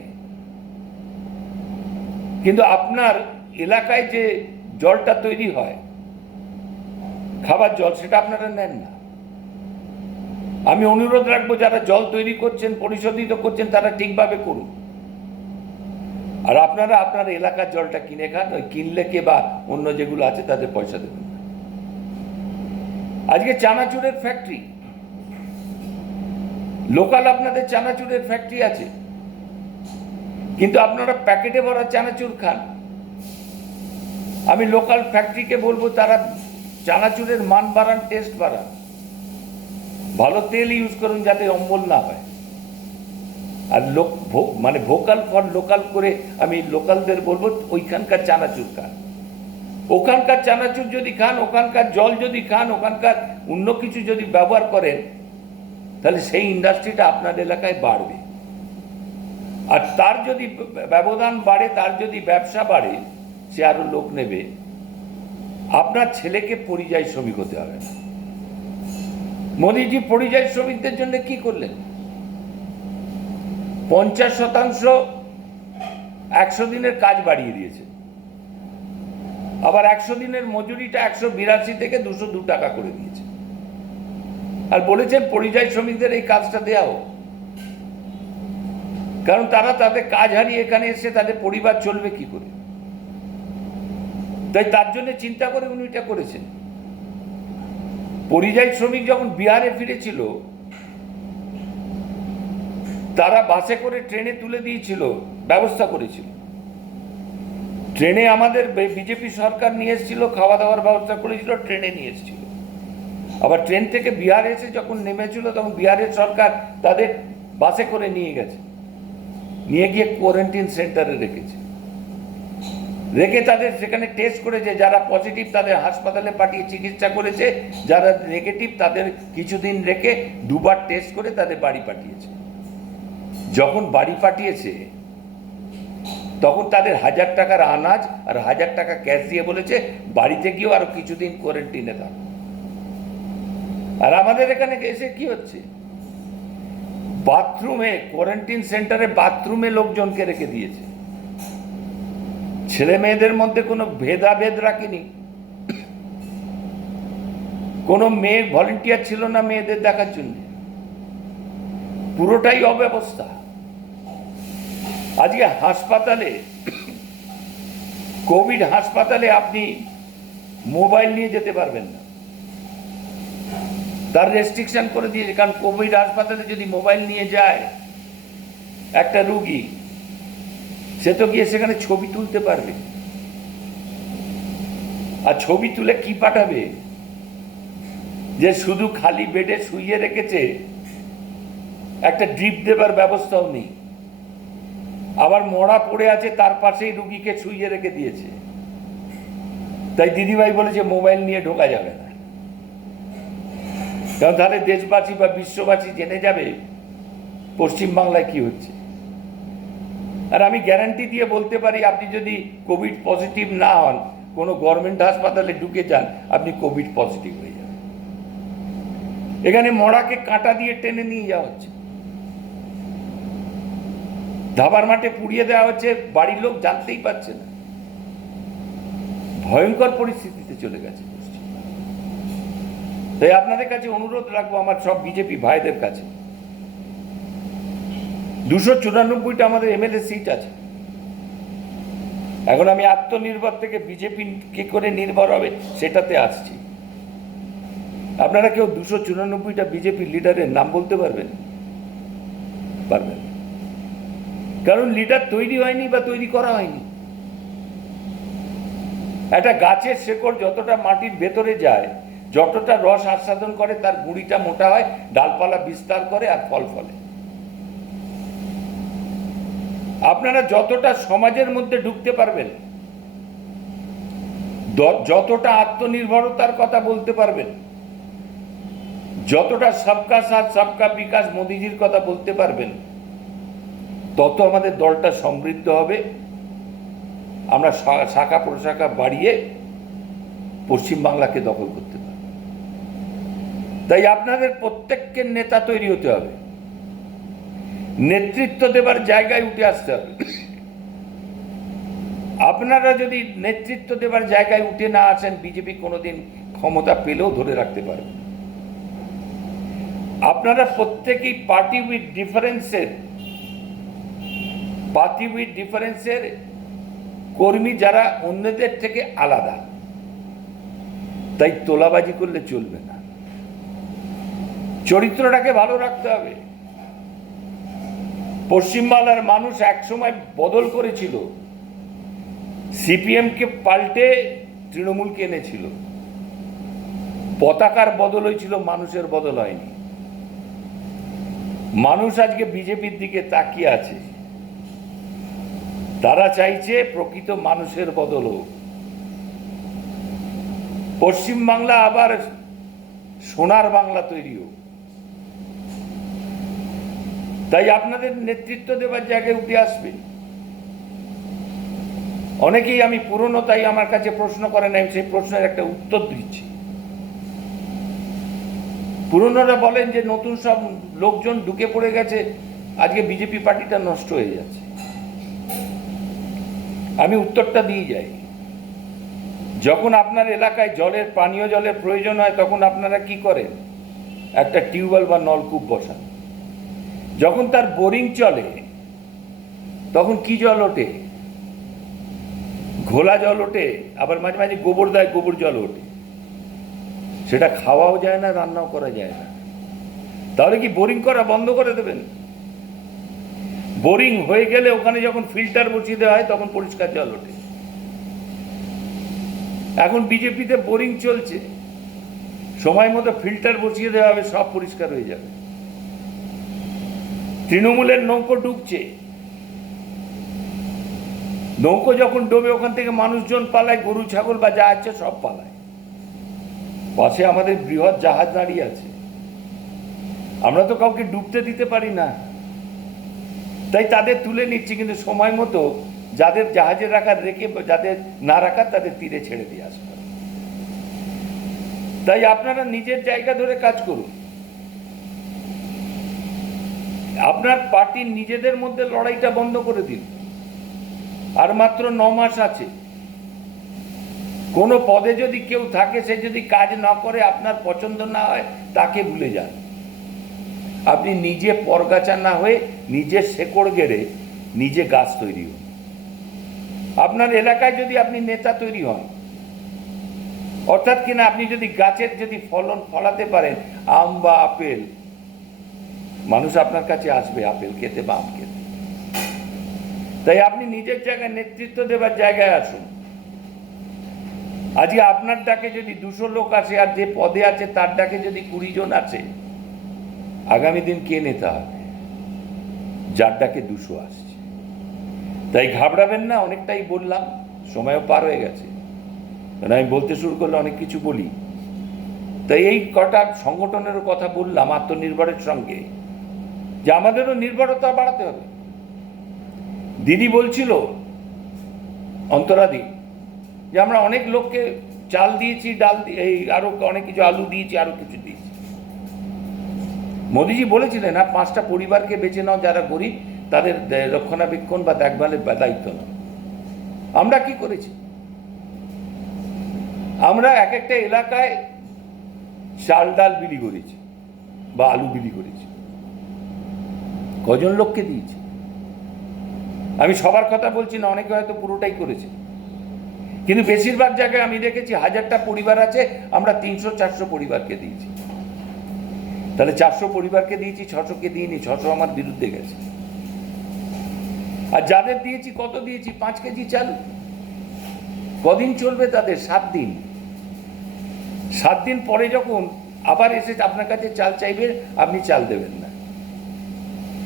কিন্তু আপনার এলাকায় যে জলটা তৈরি হয়, খাবার জল, সেটা আপনারা নেন না। আমি অনুরোধ রাখবো, যারা জল তৈরি করছেন, পরিশোধিত করছেন, তারা ঠিকভাবে করুন। আর আপনারা আপনার এলাকার জলটা কিনে খান। ওই কিনলে কে বা অন্য যেগুলো আছে তাদের পয়সা দেবেন। আজকে চানাচুরের ফ্যাক্টরি, লোকাল আপনাদের চানাচুরের ফ্যাক্টরি আছে, কিন্তু আপনারা প্যাকেটে ভরা চানাচুর খান। আমি লোকাল ফ্যাক্টরিকে বলবো, তারা চানাচুরের মান বাড়ান, টেস্ট বাড়ান, ভালো তেল ইউজ করুন যাতে অম্বল না হয়। আর মানে ভোকাল ফর লোকাল করে আমি লোকালদের বলবো, ওইখানকার চানাচুর খান। ওখানকার চানাচুর যদি খান, ওখানকার জল যদি খান, ওখানকার অন্য কিছু যদি ব্যবহার করেন, তাহলে সেই ইন্ডাস্ট্রিটা আপনার এলাকায় বাড়বে। আর তার যদি ব্যবধান বাড়ে, তার যদি ব্যবসা বাড়ে, সে আরো লোক নেবে। আপনার ছেলেকে পরিযায়ী শ্রমিক হতে হবে না। মোদিজি পরিযায়ী শ্রমিকদের জন্য কি করলেন? 50% 100 দিনের কাজ বাড়িয়ে দিয়েছে। আবার 100 দিনের মজুরিটা 182 থেকে 202 টাকা করে দিয়েছে। আর বলেছেন পরিযায়ী শ্রমিকদের এই কাজটা দেওয়া হোক, কারণ তারা তাদের কাজ হারিয়ে এখানে এসে তাদের পরিবার চলবে কি করে। তাই তার জন্য চিন্তা করে উনি এটা করেছেন। পরিযায়ী শ্রমিক যখন বিহারে ফিরেছিল, তারা বাসে করে ট্রেনে তুলে দিয়েছিল, ব্যবস্থা করেছিল। ট্রেনে আমাদের বিজেপি সরকার নিয়ে এসেছিল, খাওয়া দাওয়ার ব্যবস্থা করেছিল, ট্রেনে নিয়ে এসেছিল। আবার ট্রেন থেকে বিহার এসে যখন নেমেছিল তখন বিহারের সরকার তাদের বাসে করে নিয়ে গেছে, নিয়ে গিয়ে কোয়ারেন্টাইন সেন্টারে রেখেছে, রেখে তাদের সেখানে টেস্ট করেছে, যারা পজিটিভ তাদের হাসপাতালে পাঠিয়ে চিকিৎসা করেছে, যারা নেগেটিভ তাদের কিছুদিন রেখে দুবার টেস্ট করে তাদের বাড়ি পাঠিয়েছে। যখন বাড়ি পাঠিয়েছে তখন তাদের 1000 টাকার আনাজ আর 1000 টাকা ক্যাশ দিয়ে বলেছে বাড়িতে গিয়েও আরো কিছুদিন কোয়ারেন্টাইনে থাকো। আর আমাদের এখানে এসে কি হচ্ছে, বাথরুমে, কোয়ারেন্টাইন সেন্টারে বাথরুমে লোকজনকে রেখে দিয়েছে, ছেলে মেয়েদের মধ্যে কোনো ভেদাভেদ রাখিনি, কোনো মেয়ে ভলেন্টিয়ার ছিল না মেয়েদের দেখার জন্য, পুরোটাই অব্যবস্থা। আজকে হাসপাতালে, কোভিড হাসপাতালে আপনি মোবাইল নিয়ে যেতে পারবেন না, তার রেস্ট্রিকশন করে দিয়েছে। কারণ কোভিড হাসপাতালে যদি মোবাইল নিয়ে যায় একটা রুগী, সে তো গিয়ে সেখানে ছবি তুলতে পারবে, আর ছবি তুলে কি পাঠাবে, যে শুধু খালি বেডে শুইয়ে রেখেছে, একটা ড্রিপ দেবার ব্যবস্থাও নেই, আবার মরা পড়ে আছে তার পাশেই রুগীকে শুইয়ে রেখে দিয়েছে। তাই দিদিভাই বলেছে মোবাইল নিয়ে ঢোকা যাবে না, কারণ তাহলে দেশবাসী বা বিশ্ববাসী জেনে যাবে পশ্চিমবাংলায় কি হচ্ছে। আর আমি গ্যারান্টি দিয়ে বলতে পারি, আপনি যদি কোভিড পজিটিভ না হন, কোনো গভর্নমেন্ট হাসপাতালে ঢুকে যান, আপনি কোভিড পজিটিভ হয়ে যাবেন। এখানে মরাকে কাঁটা দিয়ে টেনে নিয়ে যাওয়া হচ্ছে, ধাবার মাঠে পুড়িয়ে দেওয়া হচ্ছে, বাড়ির লোক জানতেই পারছে না। ভয়ঙ্কর পরিস্থিতিতে চলে গেছে। তাই আপনাদের কাছে অনুরোধ রাখবো, আমার সব বিজেপি ভাইদের কাছে, 294টা আমাদের এমএলএ সিট আছে। এখন আমি আত্মনির্ভর থেকে বিজেপি কি করে নির্ভর হবে সেটাতে আসছি। আপনারা কেউ 294টা বিজেপি লিডারের নাম বলতে পারবেন? পারবেন, কারণ লিডার তৈরি হয়নি বা তৈরি করা হয়নি। একটা গাছের শেকড় যতটা মাটির ভেতরে যায়, যতটা রস আস্বাদন করে, তার গুঁড়িটা মোটা হয়, ডালপালা বিস্তার করে আর ফল ফলে। আপনারা যতটা সমাজের মধ্যে ঢুকতে পারবেন, যতটা আত্মনির্ভরতার কথা বলতে পারবেন, যতটা সবকা সাথ সবকা বিকাশ মোদিজির কথা বলতে পারবেন, তত আমাদের দলটা সমৃদ্ধ হবে। আমরা শাখা প্রশাখা বাড়িয়ে পশ্চিমবাংলাকে দখল করতে পারব। তাই আপনাদের প্রত্যেককে নেতা তৈরি হতে হবে, নেতৃত্ব দেবার জায়গায় উঠে আসতে হবে। আপনারা যদি নেতৃত্ব দেবার জায়গায় উঠে না আসেন, বিজেপি কোনোদিন ক্ষমতা পেলেও ধরে রাখতে পারবে। আপনারা প্রত্যেকেই পার্টি উইথ ডিফারেন্সের কর্মী, যারা অন্যদের থেকে আলাদা। তাই তোলাবাজি করলে চলবে না, চরিত্রটাকে ভালো রাখতে হবে। পশ্চিমবাংলার মানুষ একসময় বদল করেছিল, সিপিএমকে পাল্টে তৃণমূলকে এনেছিল। পতাকার বদল হয়েছিল, মানুষের বদল হয়নি। মানুষ আজকে বিজেপির দিকে তাকিয়ে আছে, তারা চাইছে প্রকৃত মানুষের বদল হোক। পশ্চিমবাংলা আবার সোনার বাংলা তৈরি হোক। তাই আপনাদের নেতৃত্ব দেবার জায়গায় উঠে আসবে। অনেকেই আমি পুরনো, তাই আমার কাছে প্রশ্ন করেন, আমি সেই প্রশ্নের একটা উত্তর দিচ্ছি। পুরনোরা বলেন যে নতুন সব লোকজন ঢুকে পড়ে গেছে, আজকে বিজেপি পার্টিটা নষ্ট হয়ে যাচ্ছে। আমি উত্তরটা দিয়ে যাই। যখন আপনার এলাকায় পানীয় জলের প্রয়োজন হয়, তখন আপনারা কি করেন? একটা টিউবওয়েল বা নলকূপ বসান। যখন তার বোরিং চলে, তখন কি জল ওঠে? ঘোলা জল ওঠে, আবার মাঝে মাঝে গোবর দেয়, গোবর জল ওঠে। সেটা খাওয়াও যায় না, রান্নাও করা যায় না। তাহলে কি বোরিং করা বন্ধ করে দেবেন? বোরিং হয়ে গেলে ওখানে যখন ফিল্টার বসিয়ে দেওয়া হয়, তখন পরিষ্কার জল ওঠে। এখন বিজেপিতে বোরিং চলছে, সময় মতো ফিল্টার বসিয়ে দেওয়া হবে, সব পরিষ্কার হয়ে যাবে। তৃণমূলের নৌকো ডুবছে, নৌকো যখন ডোবে ওখান থেকে মানুষজন পালায়, গরু ছাগল বা যা আছে সব পালায়। পাশে আমাদের বৃহৎ জাহাজ দাঁড়িয়ে আছে, আমরা তো কাউকে ডুবতে দিতে পারি না, তাই তাদের তুলে নিচ্ছি, কিন্তু সময় মতো যাদের জাহাজে রাখার রেখে, যাদের না রাখার তাদের তীরে ছেড়ে দিয়ে আসবে। তাই আপনারা নিজের জায়গা ধরে কাজ করুন। আপনার পার্টির নিজেদের মধ্যে লড়াইটা বন্ধ করে দিন। আর মাত্র 9 মাস আছে। কোনো পদে যদি কেউ থাকে, সে যদি কাজ না করে, আপনার পছন্দ না হয়, তাকে ভুলে যান। আপনি নিজে পরগাছা না হয়ে নিজের শেকড় গেড়ে নিজে গাছ তৈরি হন। আপনার এলাকায় যদি আপনি নেতা তৈরি হন, অর্থাৎ কিনা আপনি যদি গাছের যদি ফলন ফলাতে পারেন, আম বা আপেল, মানুষ আপনার কাছে আসবে আপেল খেতে বা আম খেতে। তাই আপনি নিজের জায়গায় নেতৃত্ব দেবার জায়গায় আসুন। আজকে আপনার ডাকে যদি 200 লোক আসে, আর যে পদে আছে তার ডাকে যদি 20 জন আছে, আগামী দিন কে নেতা হবে? যার ডাকে 200 আসছে। তাই ঘাবড়াবেন না। অনেকটাই বললাম, সময়ও পার হয়ে গেছে, কারণ আমি বলতে শুরু করলে অনেক কিছু বলি। তাই এই কটা সংগঠনেরও কথা বললাম আত্মনির্ভরের সঙ্গে, যে আমাদেরও নির্ভরতা বাড়াতে হবে। দিদি বলছিল অন্তরাদি, যে আমরা অনেক লোককে চাল দিয়েছি, ডাল এই আরো অনেক কিছু, আলু দিয়েছি, আরো কিছু দিয়েছি। মোদিজি বলেছিলেন, 5টা পরিবারকে বেছে নাও যারা গরিব, তাদের রক্ষণাবেক্ষণ বা দেখভালের দায়িত্ব নাও। আমরা কি করেছি? আমরা এক একটা এলাকায় চাল ডাল বিলি করেছি বা আলু বিলি করেছি। কজন লোককে দিয়েছি? আমি সবার কথা বলছি না, অনেকে হয়তো পুরোটাই করেছে, কিন্তু বেশিরভাগ জায়গায় আমি দেখেছি 1000টা পরিবার আছে, আমরা 300-400 পরিবারকে দিয়েছি। তাহলে 400 পরিবারকে দিয়েছি, 600কে দিইনি। 600 আমার বিরুদ্ধে গেছে। আর যাদের দিয়েছি, কত দিয়েছি? 5 কেজি চাল। কদিন চলবে তাদের? 7 দিন। 7 দিন পরে যখন আবার এসে আপনার কাছে চাল চাইবে, আপনি চাল দেবেন না।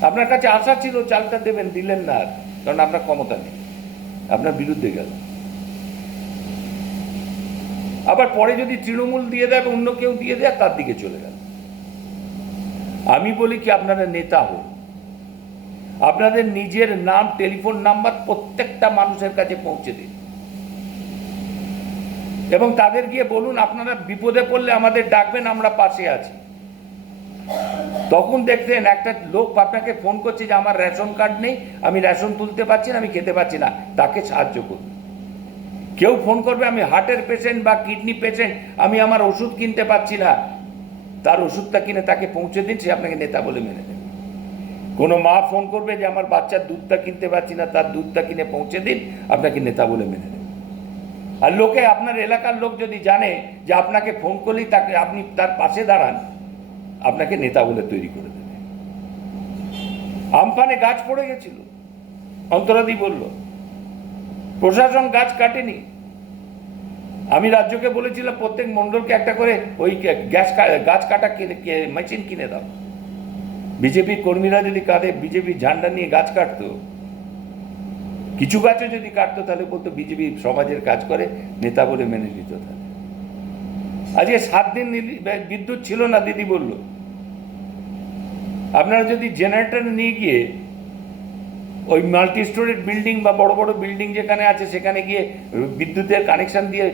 আপনার কাছে আশা ছিল চালটা দেবেন, দিলেন না, আর কারণ আপনার ক্ষমতা নেই, আপনার বিরুদ্ধে গেল। আবার পরে যদি তৃণমূল দিয়ে দেয়, অন্য কেউ দিয়ে দেয়, তার দিকে চলে গেল। আমি বলি কি, আপনারা নেতা হন, আপনাদের নিজের নাম, টেলিফোন নাম্বার প্রত্যেকটা মানুষের কাছে পৌঁছে দিন, এবং তাদের গিয়ে বলুন, আপনারা বিপদে পড়লে আমাদের ডাকবেন, আমরা পাশে আছি। তখন দেখতেন একটা লোক আপনাকে ফোন করছে যে আমার রেশন কার্ড নেই, আমি রেশন তুলতে পারছি না, আমি খেতে পারছি না, তাকে সাহায্য করুন। কেউ ফোন করবে, আমি হার্টের পেশেন্ট বা কিডনি পেশেন্ট, আমি আমার ওষুধ কিনতে পারছি না, তার ওষুধটা কিনে তাকে পৌঁছে দিন, সে আপনাকে নেতা বলে মেনে নেবে। কোনো মা ফোন করবে যে আমার বাচ্চার দুধটা কিনতে পারছি না, তার দুধটা কিনে পৌঁছে দিন, আপনাকে নেতা বলে মেনে নেবে। আর লোকে, আপনার এলাকার লোক যদি জানে যে আপনাকে ফোন করলেই তাকে, আপনি তার পাশে দাঁড়ান, আপনাকে নেতা বলে তৈরি করে দেবে। আমফানে গাছ পড়ে গেছিল, অন্তরাদি বলল, প্রশাসন গাছ কাটেনি। আমি রাজ্যকে বলেছিলাম প্রত্যেক মণ্ডলকে একটা করে ওই গাছ কাটা মেশিন কিনে দাও। বিজেপির কর্মীরা যদি কাঁধে বিজেপির ঝান্ডা নিয়ে গাছ কাটতো, কিছু গাছও যদি কাটতো, তাহলে বলতো বিজেপি সমাজের কাজ করে, নেতা বলে মেনে নিত। তাহলে আজকে 7 দিন বিদ্যুৎ ছিল না, দিদি বলল। আপনারা যদি জেনারেটর নিয়ে গিয়ে ওই মাল্টি স্টোরেজ বিল্ডিং বা বড় বড় বিল্ডিং যেখানে আছে, সেখানে গিয়ে বিদ্যুতের কানেকশন দিয়ে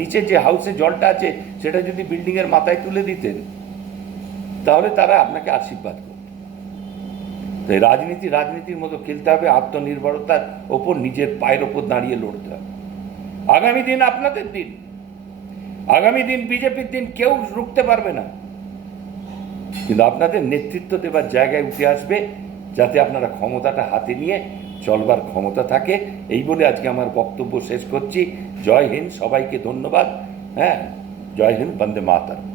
নিচে যে হাউসে জলটা আছে সেটা যদি বিল্ডিংয়ের মাথায় তুলে দিতেন, তাহলে তারা আপনাকে আশীর্বাদ করত। তাই রাজনীতির মতো খেলতে হবে, আত্মনির্ভরতার ওপর, নিজের পায়ের ওপর দাঁড়িয়ে লড়তে হবে। আগামী দিন আপনাদের দিন, আগামী দিন বিজেপির দিন, কেউ রুখতে পারবে না। কিন্তু আপনাদের নেতৃত্ব দেবার জায়গায় উঠে আসবে, যাতে আপনারা ক্ষমতাটা হাতে নিয়ে চলবার ক্ষমতা থাকে। এই বলে আজকে আমার বক্তব্য শেষ করছি। জয় হিন্দ, সবাইকে ধন্যবাদ। হ্যাঁ, জয় হিন্দ, বন্দে মাতরম।